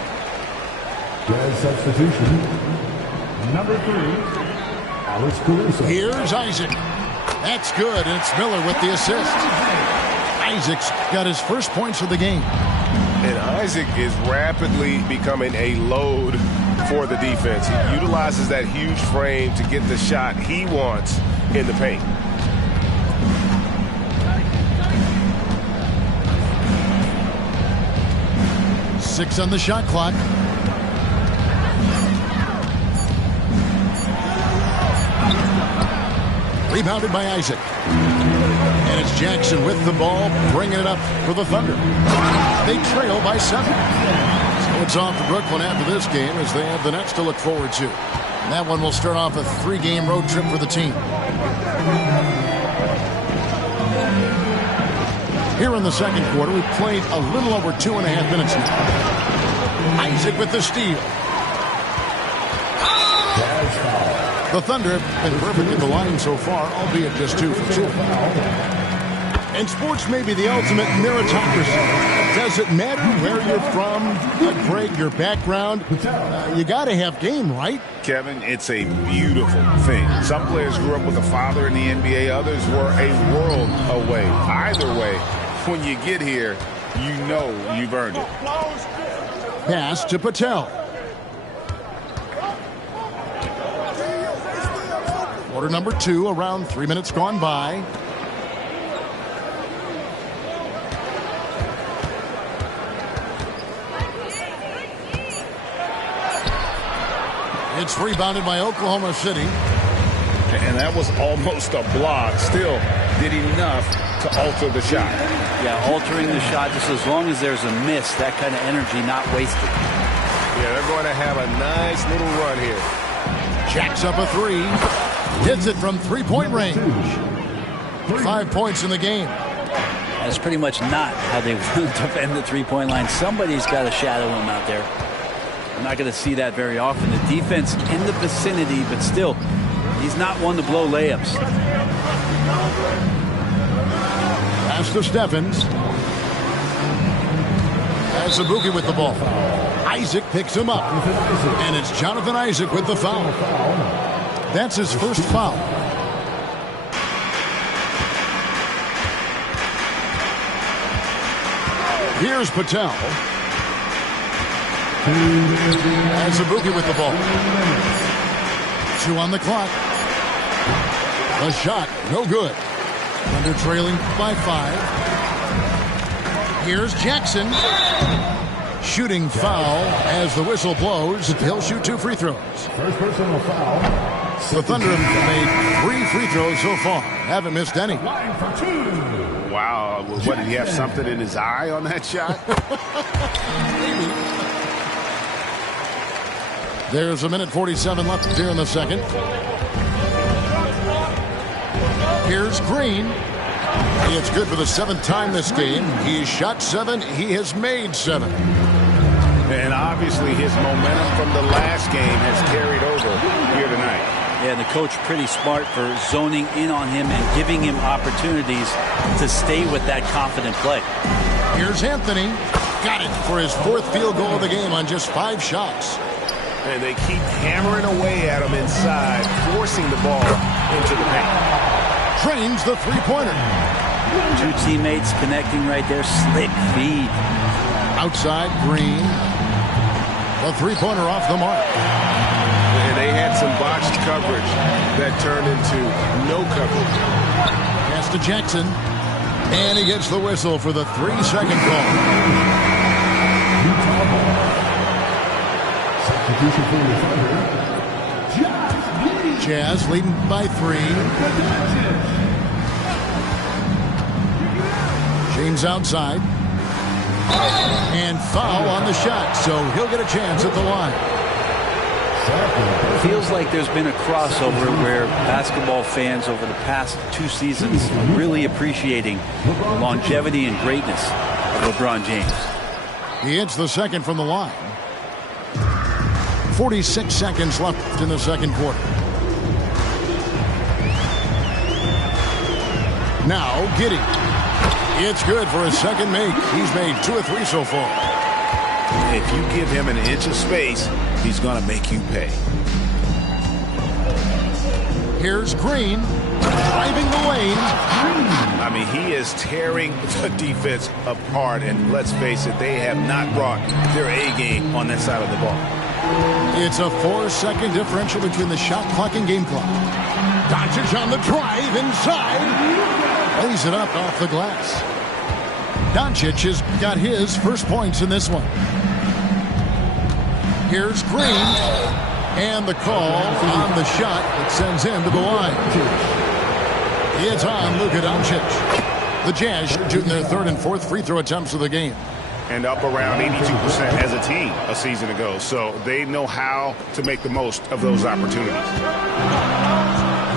Jazz substitution. Number 3. Alex Caruso. Here's Isaac. That's good, and it's Miller with the assist. Isaac's got his first points of the game. And Isaac is rapidly becoming a load for the defense. He utilizes that huge frame to get the shot he wants in the paint. Six on the shot clock. Rebounded by Isaac. And it's Jackson with the ball, bringing it up for the Thunder. They trail by 7. So it's off to Brooklyn after this game as they have the Nets to look forward to. And that one will start off a 3-game road trip for the team. Here in the second quarter, we've played a little over 2.5 minutes now. Isaac with the steal. The Thunder have been perfect at the line so far, albeit just 2 for 2. And sports may be the ultimate meritocracy. Does it matter where you're from, Greg, your background? You got to have game, right? Kevin, it's a beautiful thing. Some players grew up with a father in the NBA. Others were a world away. Either way, when you get here, you know you've earned it. Pass to Patel. Quarter number 2, around 3 minutes gone by. It's rebounded by Oklahoma City. And that was almost a block. Still did enough to alter the shot. Yeah, altering the shot just as long as there's a miss, that kind of energy not wasted. Yeah, they're going to have a nice little run here. Jacks up a 3. Hits it from 3-point range. 5 points in the game. That's pretty much not how they want to defend the 3-point line. Somebody's got to shadow him out there. I'm not going to see that very often. The defense in the vicinity, but still, he's not one to blow layups. Pass to Steffens. Has Azubuike with the ball. Isaac picks him up. And it's Jonathan Isaac with the foul. That's his first foul. Here's Patel. Azubuike with the ball. 2 on the clock. The shot, no good. Under trailing by 5. Here's Jackson. Shooting foul as the whistle blows. He'll shoot 2 free throws. First personal foul. The Thunder have made 3 free throws so far. Haven't missed any. Line for 2. Wow. What, did he have something in his eye on that shot? There's 1:47 left here in the second. Here's Green. It's good for the 7th time this game. He's shot 7. He has made 7. And obviously his momentum from the last game has carried over here tonight. Yeah, and the coach pretty smart for zoning in on him and giving him opportunities to stay with that confident play. Here's Anthony. Got it for his 4th field goal of the game on just 5 shots. And they keep hammering away at him inside, forcing the ball into the paint. Drains the three-pointer. 2 teammates connecting right there. Slick feed. Outside, Green. The three-pointer off the mark. And they had some botched coverage that turned into no coverage. Pass to Jackson. And he gets the whistle for the 3-second call. Jazz leading by 3. James outside. And foul on the shot, so he'll get a chance at the line. It feels like there's been a crossover where basketball fans over the past 2 seasons are really appreciating the longevity and greatness of LeBron James. He hits the second from the line. 46 seconds left in the second quarter. Now, Giddey. It's good for his second make. He's made 2 of 3 so far. If you give him an inch of space, he's going to make you pay. Here's Green, driving the lane. I mean, he is tearing the defense apart, and let's face it, they have not brought their A game on that side of the ball. It's a 4-second differential between the shot clock and game clock. Doncic on the drive inside. Lays it up off the glass. Doncic has got his first points in this one. Here's Green. And the call on the shot that sends him to the line. It's on Luka Doncic. The Jazz shooting their 3rd and 4th free throw attempts of the game. And up around 82% as a team a season ago. So they know how to make the most of those opportunities.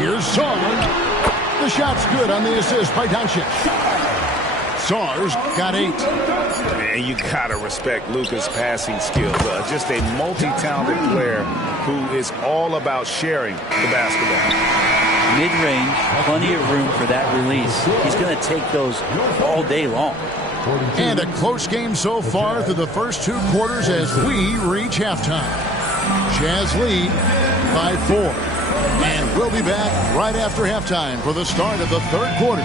Here's Sarr. The shot's good on the assist by Doncic. Sarr's got 8. And you gotta respect Luka's passing skills. Just a multi-talented player who is all about sharing the basketball. Mid-range, plenty of room for that release. He's going to take those all day long. And a close game so far through the first 2 quarters as we reach halftime. Jazz lead by 4. And we'll be back right after halftime for the start of the 3rd quarter.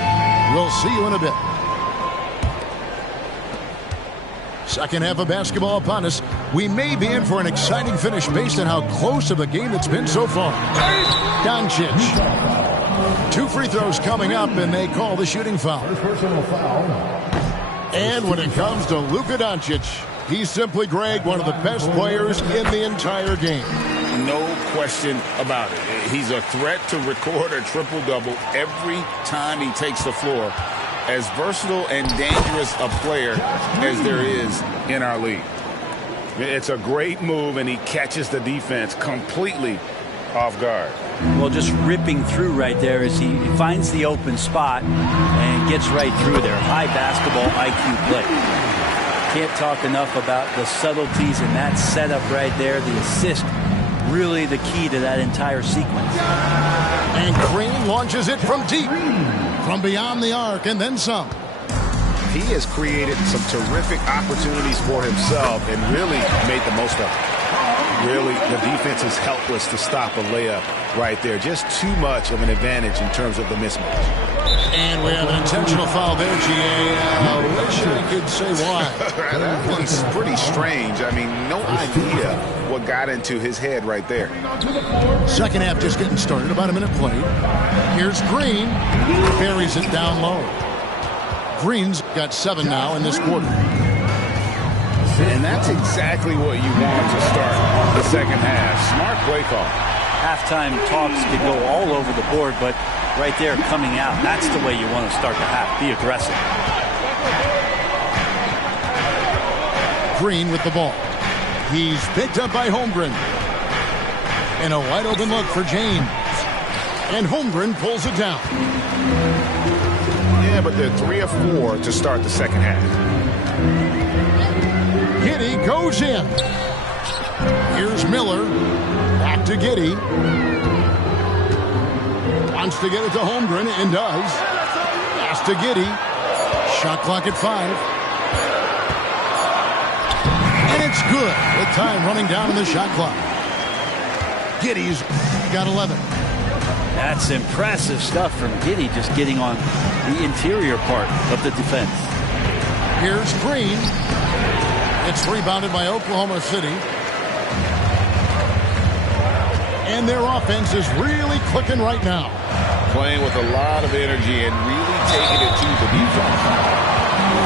We'll see you in a bit. Second half of basketball upon us. We may be in for an exciting finish based on how close of a game it's been so far. Doncic. 2 free throws coming up, and they call the shooting foul. And when it comes to Luka Doncic, he's simply, Greg, one of the best players in the entire game. No question about it. He's a threat to record a triple-double every time he takes the floor. As versatile and dangerous a player as there is in our league. It's a great move, and he catches the defense completely off guard. Well, just ripping through right there as he finds the open spot and gets right through there. High basketball IQ play. Can't talk enough about the subtleties in that setup right there. The assist, really the key to that entire sequence. And Green launches it from deep, from beyond the arc, and then some. He has created some terrific opportunities for himself and really made the most of it. Really, the defense is helpless to stop a layup right there. Just too much of an advantage in terms of the mismatch. And we have an intentional foul there, G.A. I wish I could say why. That one's pretty strange. I mean, no idea what got into his head right there. Second half just getting started. About a minute played. Here's Green. Buries it down low. Green's got 7 now in this quarter. And that's exactly what you want to start the second half. Smart play call. Halftime talks could go all over the board, but right there coming out, that's the way you want to start the half. Be aggressive. Green with the ball. He's picked up by Holmgren. And a wide open look for James. And Holmgren pulls it down. Yeah, but they're 3 of 4 to start the second half. Giddey goes in. Here's Miller. Back to Giddey. Wants to get it to Holmgren and does. Pass to Giddey. Shot clock at 5. And it's good with time running down in the shot clock. Giddey's got 11. That's impressive stuff from Giddey, just getting on the interior part of the defense. Here's Green. It's rebounded by Oklahoma City. And their offense is really clicking right now. Playing with a lot of energy and really taking it to the defense.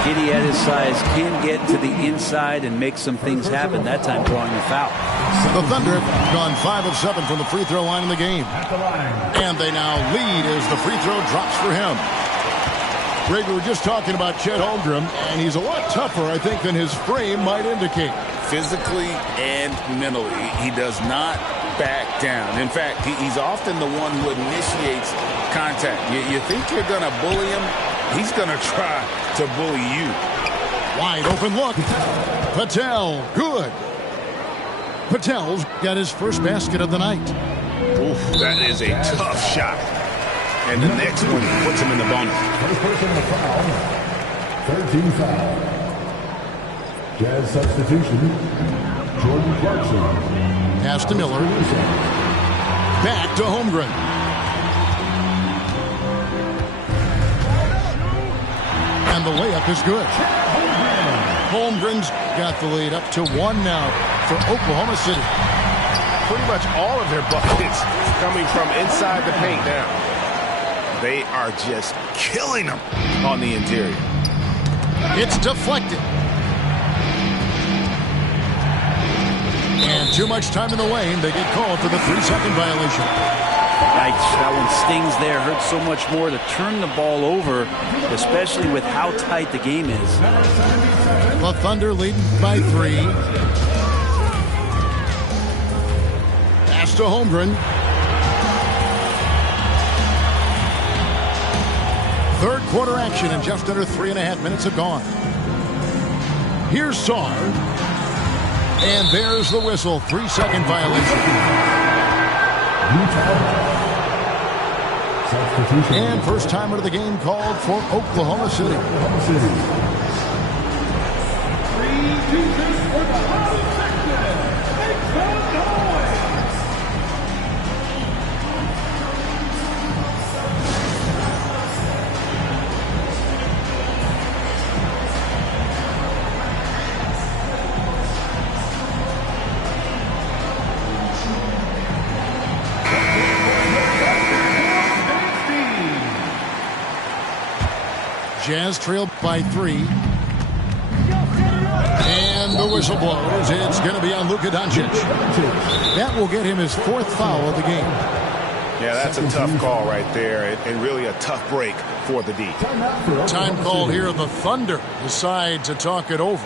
Giddey at his size can get to the inside and make some things happen, that time drawing a foul. The Thunder have gone 5 of 7 from the free throw line in the game. And they now lead as the free throw drops for him. Greg, we were just talking about Chet Holmgren, and he's a lot tougher, I think, than his frame might indicate. Physically and mentally, he does not back down. In fact, he's often the one who initiates contact. You think you're going to bully him? He's going to try to bully you. Wide open look. Patel, good. Patel's got his first basket of the night. Oof, that is a tough shot. And the next one puts him in the bonus. First person to foul. 13 foul. Jazz substitution. Jordan Clarkson. Pass to Miller. Back to Holmgren. And the layup is good. Holmgren's got the lead up to 1 now for Oklahoma City. Pretty much all of their buckets coming from inside the paint now. They are just killing them on the interior. It's deflected. And too much time in the lane. They get called for the 3-second violation. Yikes, that one stings there. Hurts so much more to turn the ball over, especially with how tight the game is. The Thunder leading by 3. Pass to Holmgren. Third quarter action and just under 3.5 minutes have gone. Here's Sarr. And there's the whistle. 3-second violation. And first timer of the game called for Oklahoma City. Jazz trailed by 3. And the whistle blows. It's going to be on Luka Doncic. That will get him his 4th foul of the game. Yeah, that's a tough call right there, and really a tough break for the D. Time called here. The Thunder decide to talk it over.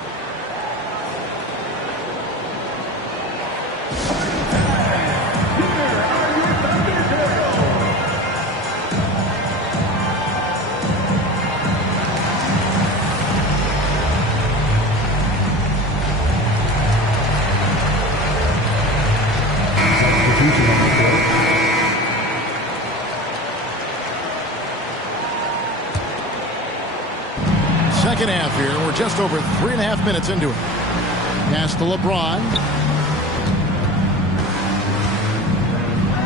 Second half here. We're just over 3.5 minutes into it. Pass to LeBron.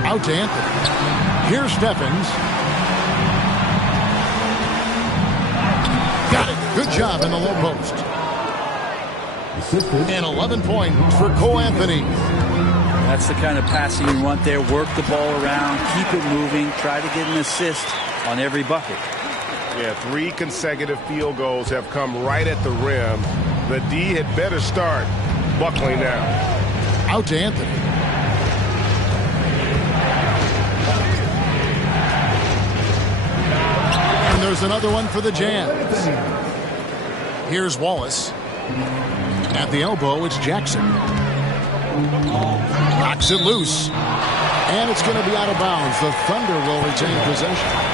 Out to Anthony. Here's Stephens. Got it. Good job in the low post. And 11 points for Cole Anthony. That's the kind of passing you want there. Work the ball around, keep it moving, try to get an assist on every bucket. Yeah, 3 consecutive field goals have come right at the rim. The D had better start buckling now. Out to Anthony. And there's another one for the Jazz. Here's Wallace. At the elbow, it's Jackson. Knocks it loose. And it's going to be out of bounds. The Thunder will retain possession.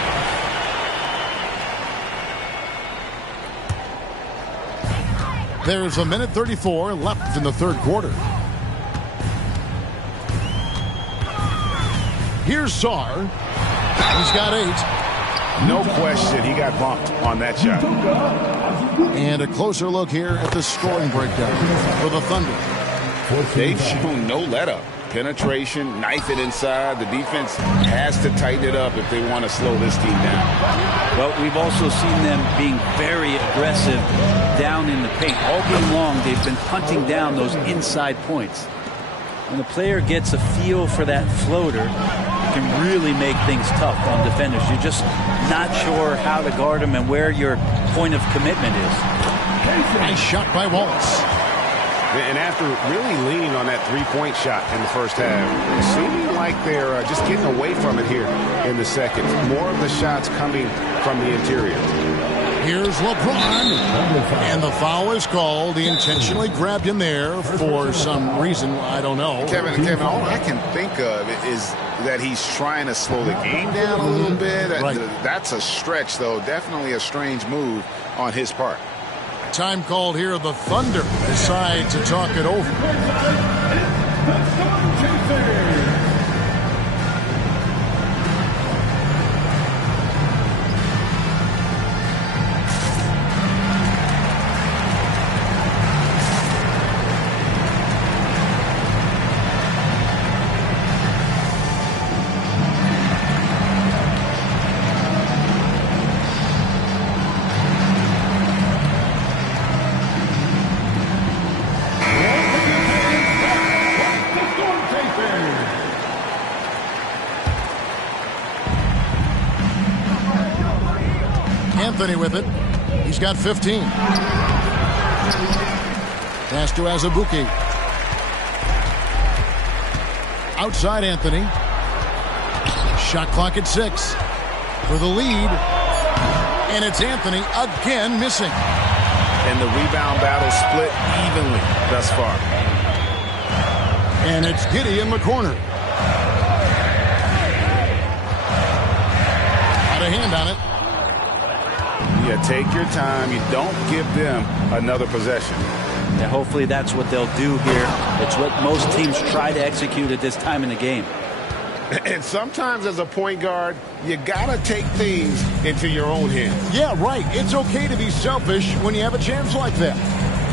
There's 1:34 left in the third quarter. Here's Sarr. He's got 8. No question, he got bumped on that shot. And a closer look here at the scoring breakdown for the Thunder. They've shown no let-up. Penetration, knife it inside. The defense has to tighten it up if they want to slow this team down. Well, we've also seen them being very aggressive down in the paint. All game long, they've been hunting down those inside points. When the player gets a feel for that floater, it can really make things tough on defenders. You're just not sure how to guard them and where your point of commitment is. Nice shot by Wallace. And after really leaning on that three-point shot in the first half, seeming like they're just getting away from it here in the second. More of the shots coming from the interior. Here's LeBron. And the foul is called. He intentionally grabbed him there for some reason. I don't know. Kevin, all I can think of is that he's trying to slow the game down a little bit. Right. That's a stretch, though. Definitely a strange move on his part. Time called here. The Thunder decide to talk it over. Anthony with it. He's got 15. Pass to Azubuike. Outside Anthony. Shot clock at 6. For the lead. And it's Anthony again missing. And the rebound battle split evenly thus far. And it's Giddey in the corner. Got a hand on it. Yeah, take your time. You don't give them another possession. Yeah, hopefully that's what they'll do here. It's what most teams try to execute at this time in the game. And sometimes as a point guard, you got to take things into your own hands. Yeah, right. It's okay to be selfish when you have a chance like that.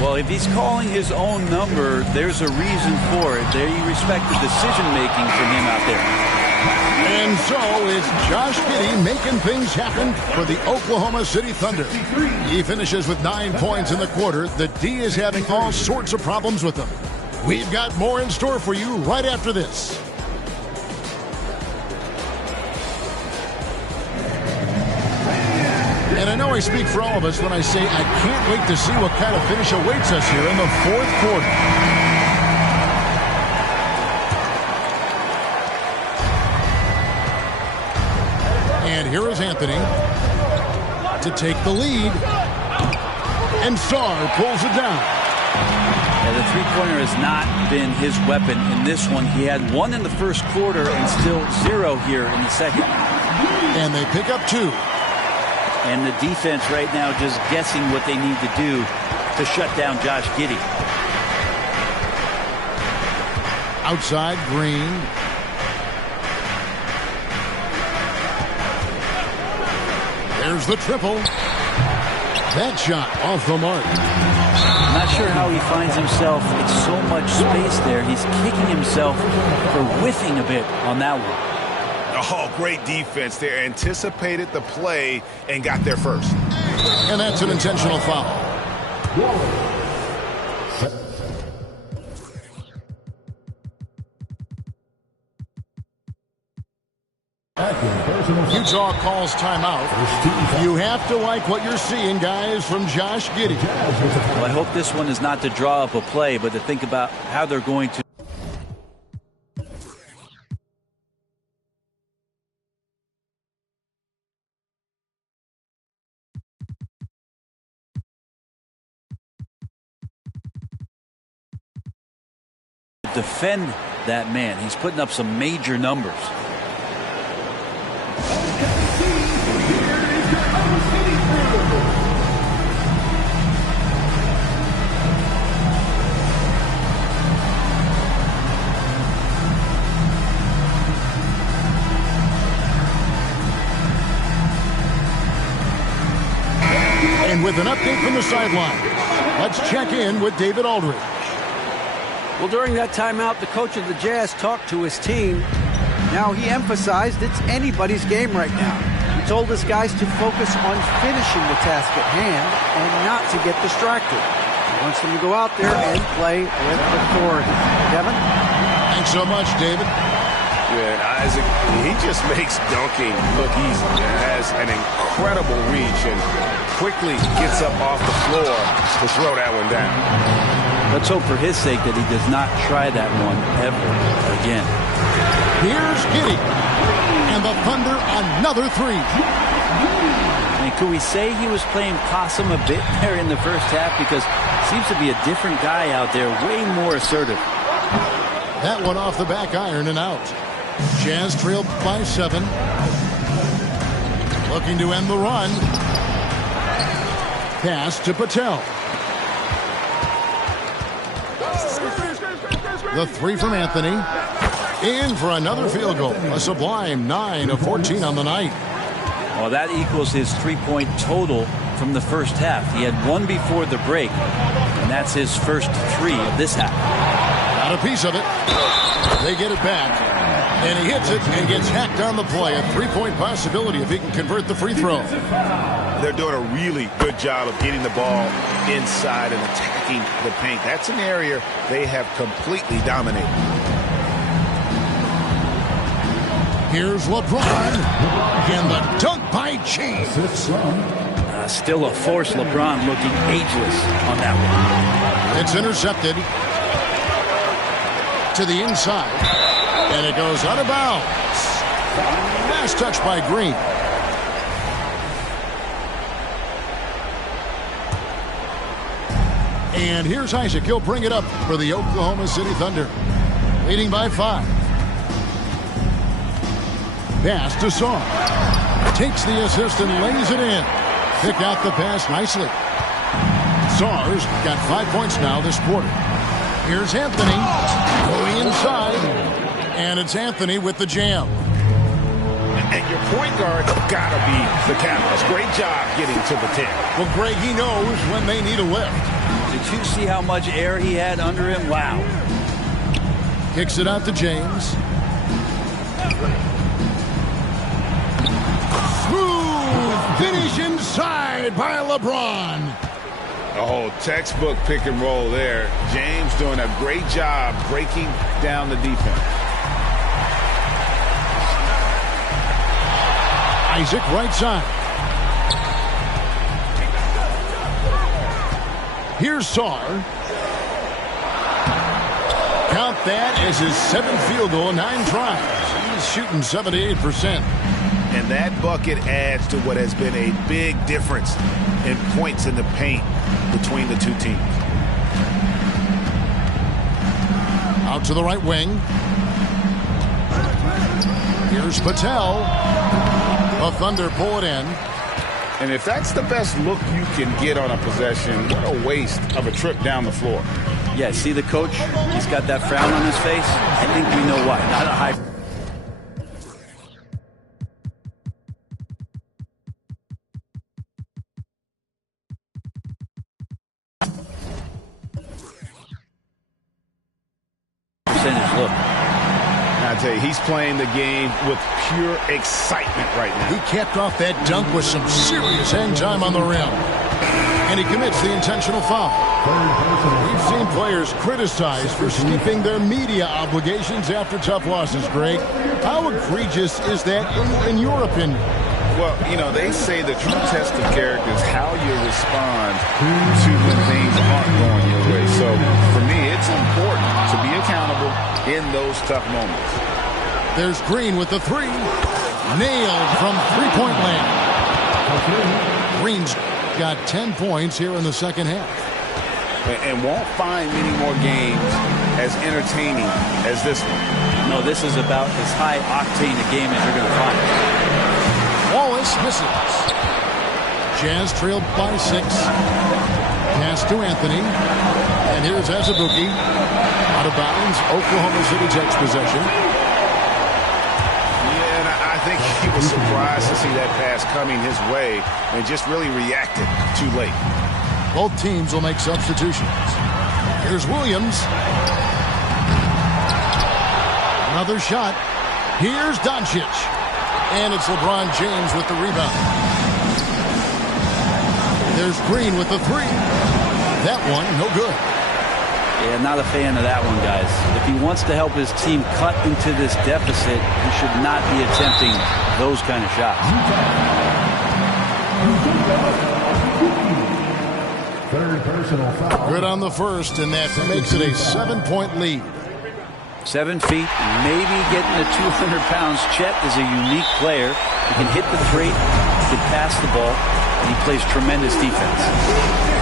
Well, if he's calling his own number, there's a reason for it. They respect the decision-making from him out there. And so it's Josh Giddey making things happen for the Oklahoma City Thunder. He finishes with 9 points in the quarter. The D is having all sorts of problems with them. We've got more in store for you right after this. And I know I speak for all of us when I say I can't wait to see what kind of finish awaits us here in the fourth quarter. And here is Anthony to take the lead. And Sarr pulls it down. Yeah, the three-pointer has not been his weapon in this one. He had 1 in the first quarter and still 0 here in the second. And they pick up 2. And the defense right now just guessing what they need to do to shut down Josh Giddey. Outside, Green. There's the triple. That shot off the mark. I'm not sure how he finds himself in so much space there. He's kicking himself for whiffing a bit on that one. Oh, great defense there. Anticipated the play and got there first. And that's an intentional foul. Utah calls timeout. You have to like what you're seeing, guys, from Josh Giddey. Well, I hope this one is not to draw up a play, but to think about how they're going to. Defend that man. He's putting up some major numbers. And with an update from the sideline, let's check in with David Aldridge. Well, during that timeout, the coach of the Jazz talked to his team. Now, he emphasized it's anybody's game right now. He told his guys to focus on finishing the task at hand and not to get distracted. He wants them to go out there and play with authority. Kevin? Thanks so much, David. Yeah, Isaac, he just makes dunking look easy. He has an incredible reach and quickly gets up off the floor to throw that one down. Let's hope for his sake that he does not try that one ever again. Here's Giddey. And the Thunder another three. I mean, could we say he was playing possum a bit there in the first half? Because seems to be a different guy out there, way more assertive. That one off the back iron and out. Jazz trailed by 7. Looking to end the run. Pass to Patel. The three from Anthony. In for another field goal. A sublime 9 of 14 on the night. Well, that equals his three-point total from the first half. He had one before the break, and that's his first 3 of this half. Got a piece of it. They get it back. And he hits it and gets hacked on the play. A 3-point possibility if he can convert the free throw. They're doing a really good job of getting the ball inside and attacking the paint. That's an area they have completely dominated. Here's LeBron. And the dunk by James. Still a force. LeBron looking ageless on that one. It's intercepted. To the inside. And it goes out of bounds. Last touch by Green. And here's Isaac. He'll bring it up for the Oklahoma City Thunder. Leading by 5. Pass to Saw. Takes the assist and lays it in. Pick out the pass nicely. Saw's got 5 points now this quarter. Here's Anthony going inside. And it's Anthony with the jam. And your point guard got to be the catalyst. Great job getting to the 10. Well, Greg, he knows when they need a lift. Did you see how much air he had under him? Wow. Kicks it out to James. Smooth finish inside by LeBron. Oh, textbook pick and roll there. James doing a great job breaking down the defense. Isaac right side. Here's Sarr. Count that as his 7th field goal, 9 tries. He's shooting 78%. And that bucket adds to what has been a big difference in points in the paint between the two teams. Out to the right wing. Here's Patel. The Thunder pull it in. And if that's the best look you can get on a possession, what a waste of a trip down the floor. Yeah, see the coach? He's got that frown on his face. I think we know why. Not a high... percentage look. I tell you, he's playing the game with pure excitement right now. He capped off that dunk with some serious hang time on the rim. And he commits the intentional foul. We've seen players criticized for skipping their media obligations after tough losses, Greg. How egregious is that in your opinion? Well, you know, they say the true test of character is how you respond to when things aren't going your way. So, for me, it's important to be accountable in those tough moments. There's Green with the 3. Nailed from three-point land. Green's got 10 points here in the second half. And won't find many more games as entertaining as this one. No, this is about as high-octane a game as you're going to find. Wallace misses. Jazz trailed by 6. Pass to Anthony. And here's Azubuike. Out of bounds. Oklahoma City takes possession. Yeah, and I think he was surprised to see that pass coming his way and just really reacted too late. Both teams will make substitutions. Here's Williams. Another shot. Here's Doncic. And it's LeBron James with the rebound. There's Green with the three. That one, no good. Yeah, not a fan of that one, guys. If he wants to help his team cut into this deficit, he should not be attempting those kind of shots. Third personal foul. Good on the first, and that makes it a 7-point lead. 7 feet, maybe getting to 200 pounds. Chet is a unique player. He can hit the three, he can pass the ball, and he plays tremendous defense.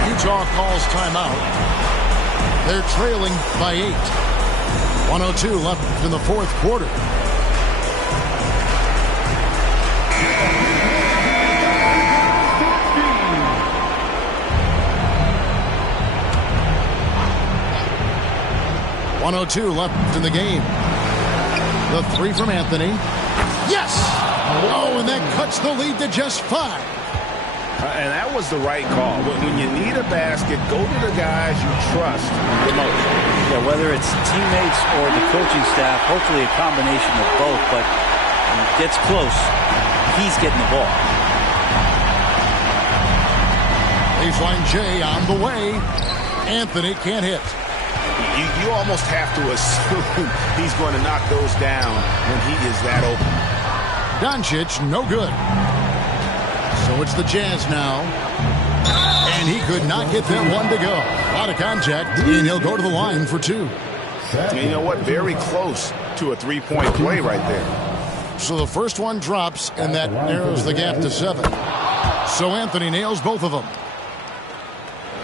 Utah calls timeout. They're trailing by 8. 1:02 left in the fourth quarter. .102 left in the game. The three from Anthony. Yes! Oh, and that cuts the lead to just 5. And that was the right call. When you need a basket, go to the guys you trust the most. Yeah, whether it's teammates or the coaching staff, hopefully a combination of both, but when it gets close, he's getting the ball. Baseline J on the way. Anthony can't hit. You almost have to assume he's going to knock those down when he is that open. Doncic, no good. So it's the Jazz now. And he could not get that one to go. Out of contact, and he'll go to the line for 2. And you know what? Very close to a three-point play right there. So the first one drops, and that narrows the gap to 7. So Anthony nails both of them.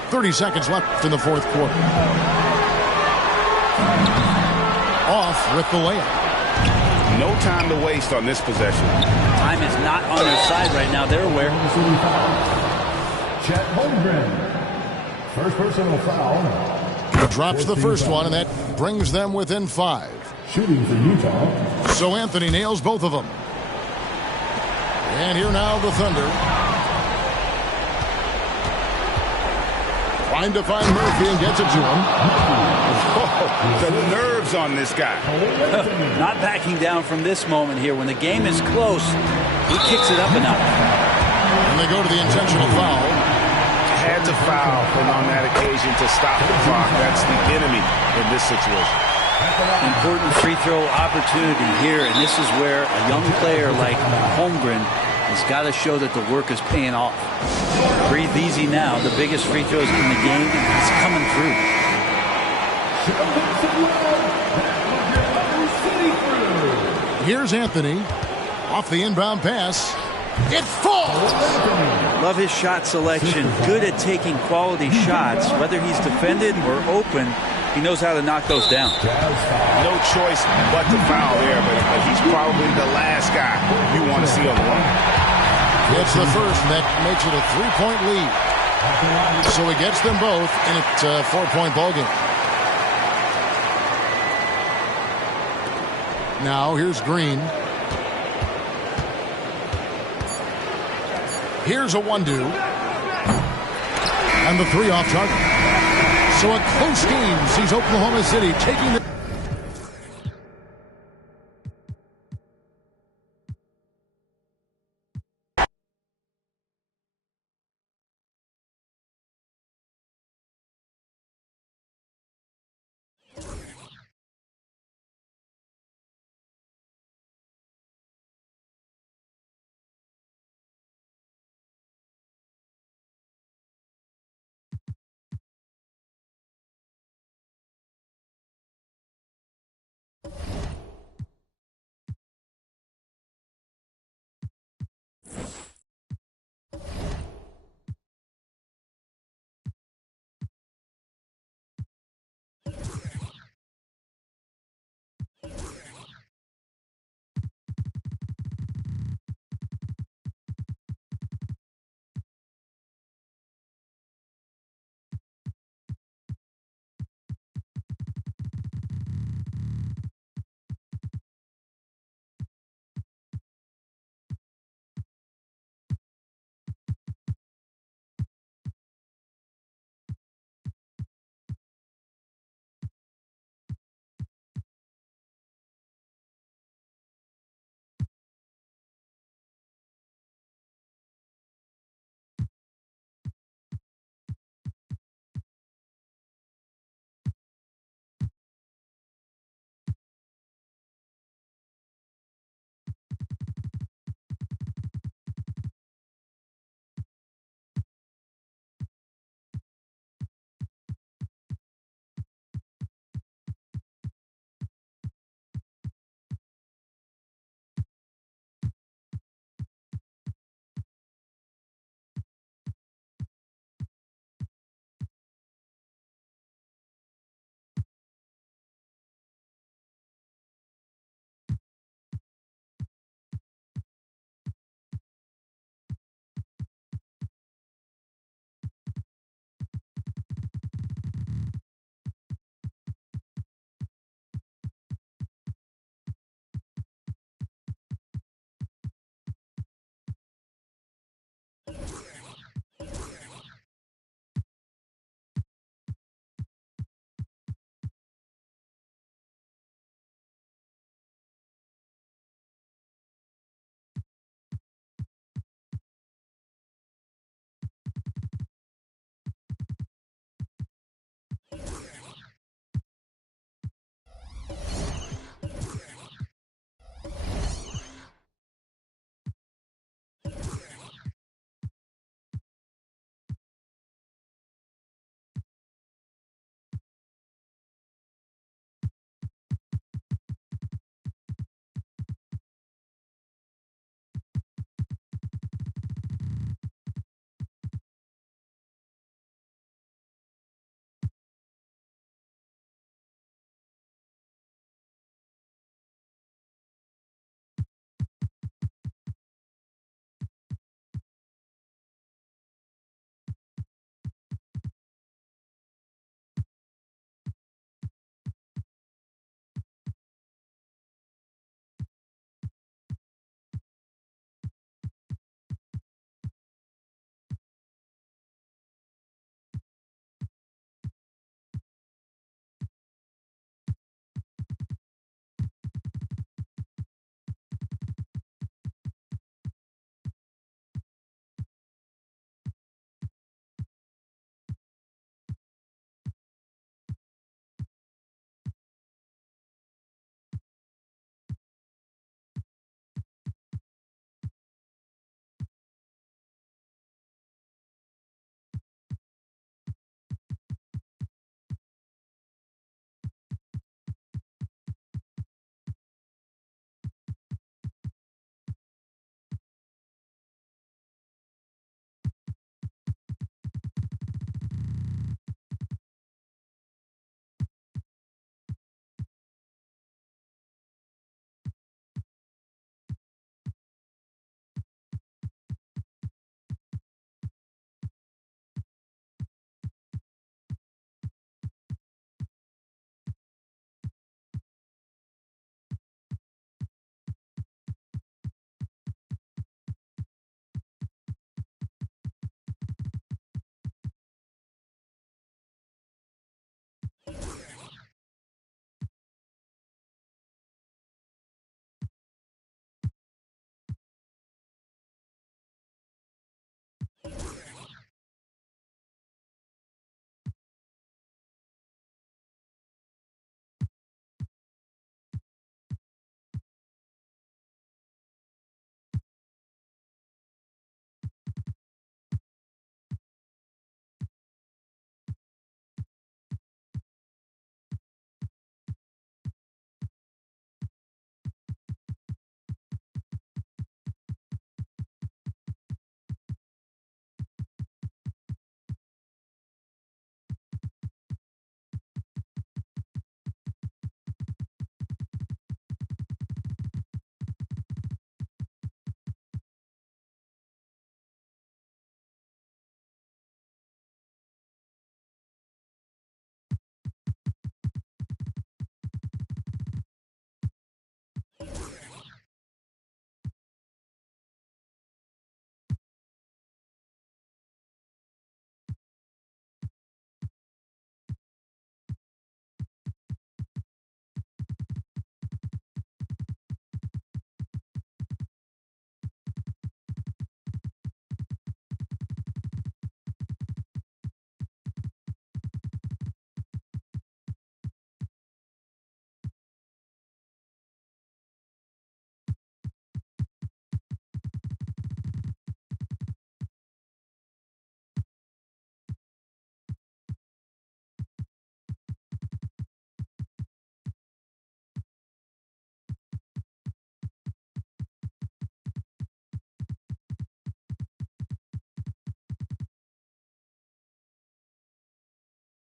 30 seconds left in the fourth quarter. Off with the layup. No time to waste on this possession. Time is not on their side right now. They're aware. Chet Holmgren. First personal foul. He drops the first one, and that brings them within 5. Shooting for Utah. So Anthony nails both of them. And here now the Thunder. Trying to find Murphy and gets it to him. The nerves on this guy. Not backing down from this moment here. When the game is close, he kicks it up a notch. And they go to the intentional foul. Had to foul on that occasion to stop the clock. That's the enemy in this situation. Important free throw opportunity here, and this is where a young player like Holmgren has got to show that the work is paying off. Breathe easy now. The biggest free throws in the game, and he's coming through. Here's Anthony off the inbound pass. It falls. Love his shot selection. Good at taking quality shots. Whether he's defended or open, he knows how to knock those down. No choice but to foul there, but he's probably the last guy you want to see on the line. Gets the first, and that makes it a 3-point lead. So he gets them both, and it's a 4-point ball game. Now here's Green. Here's a 1-2. And the 3 off target. So a close game sees Oklahoma City taking the...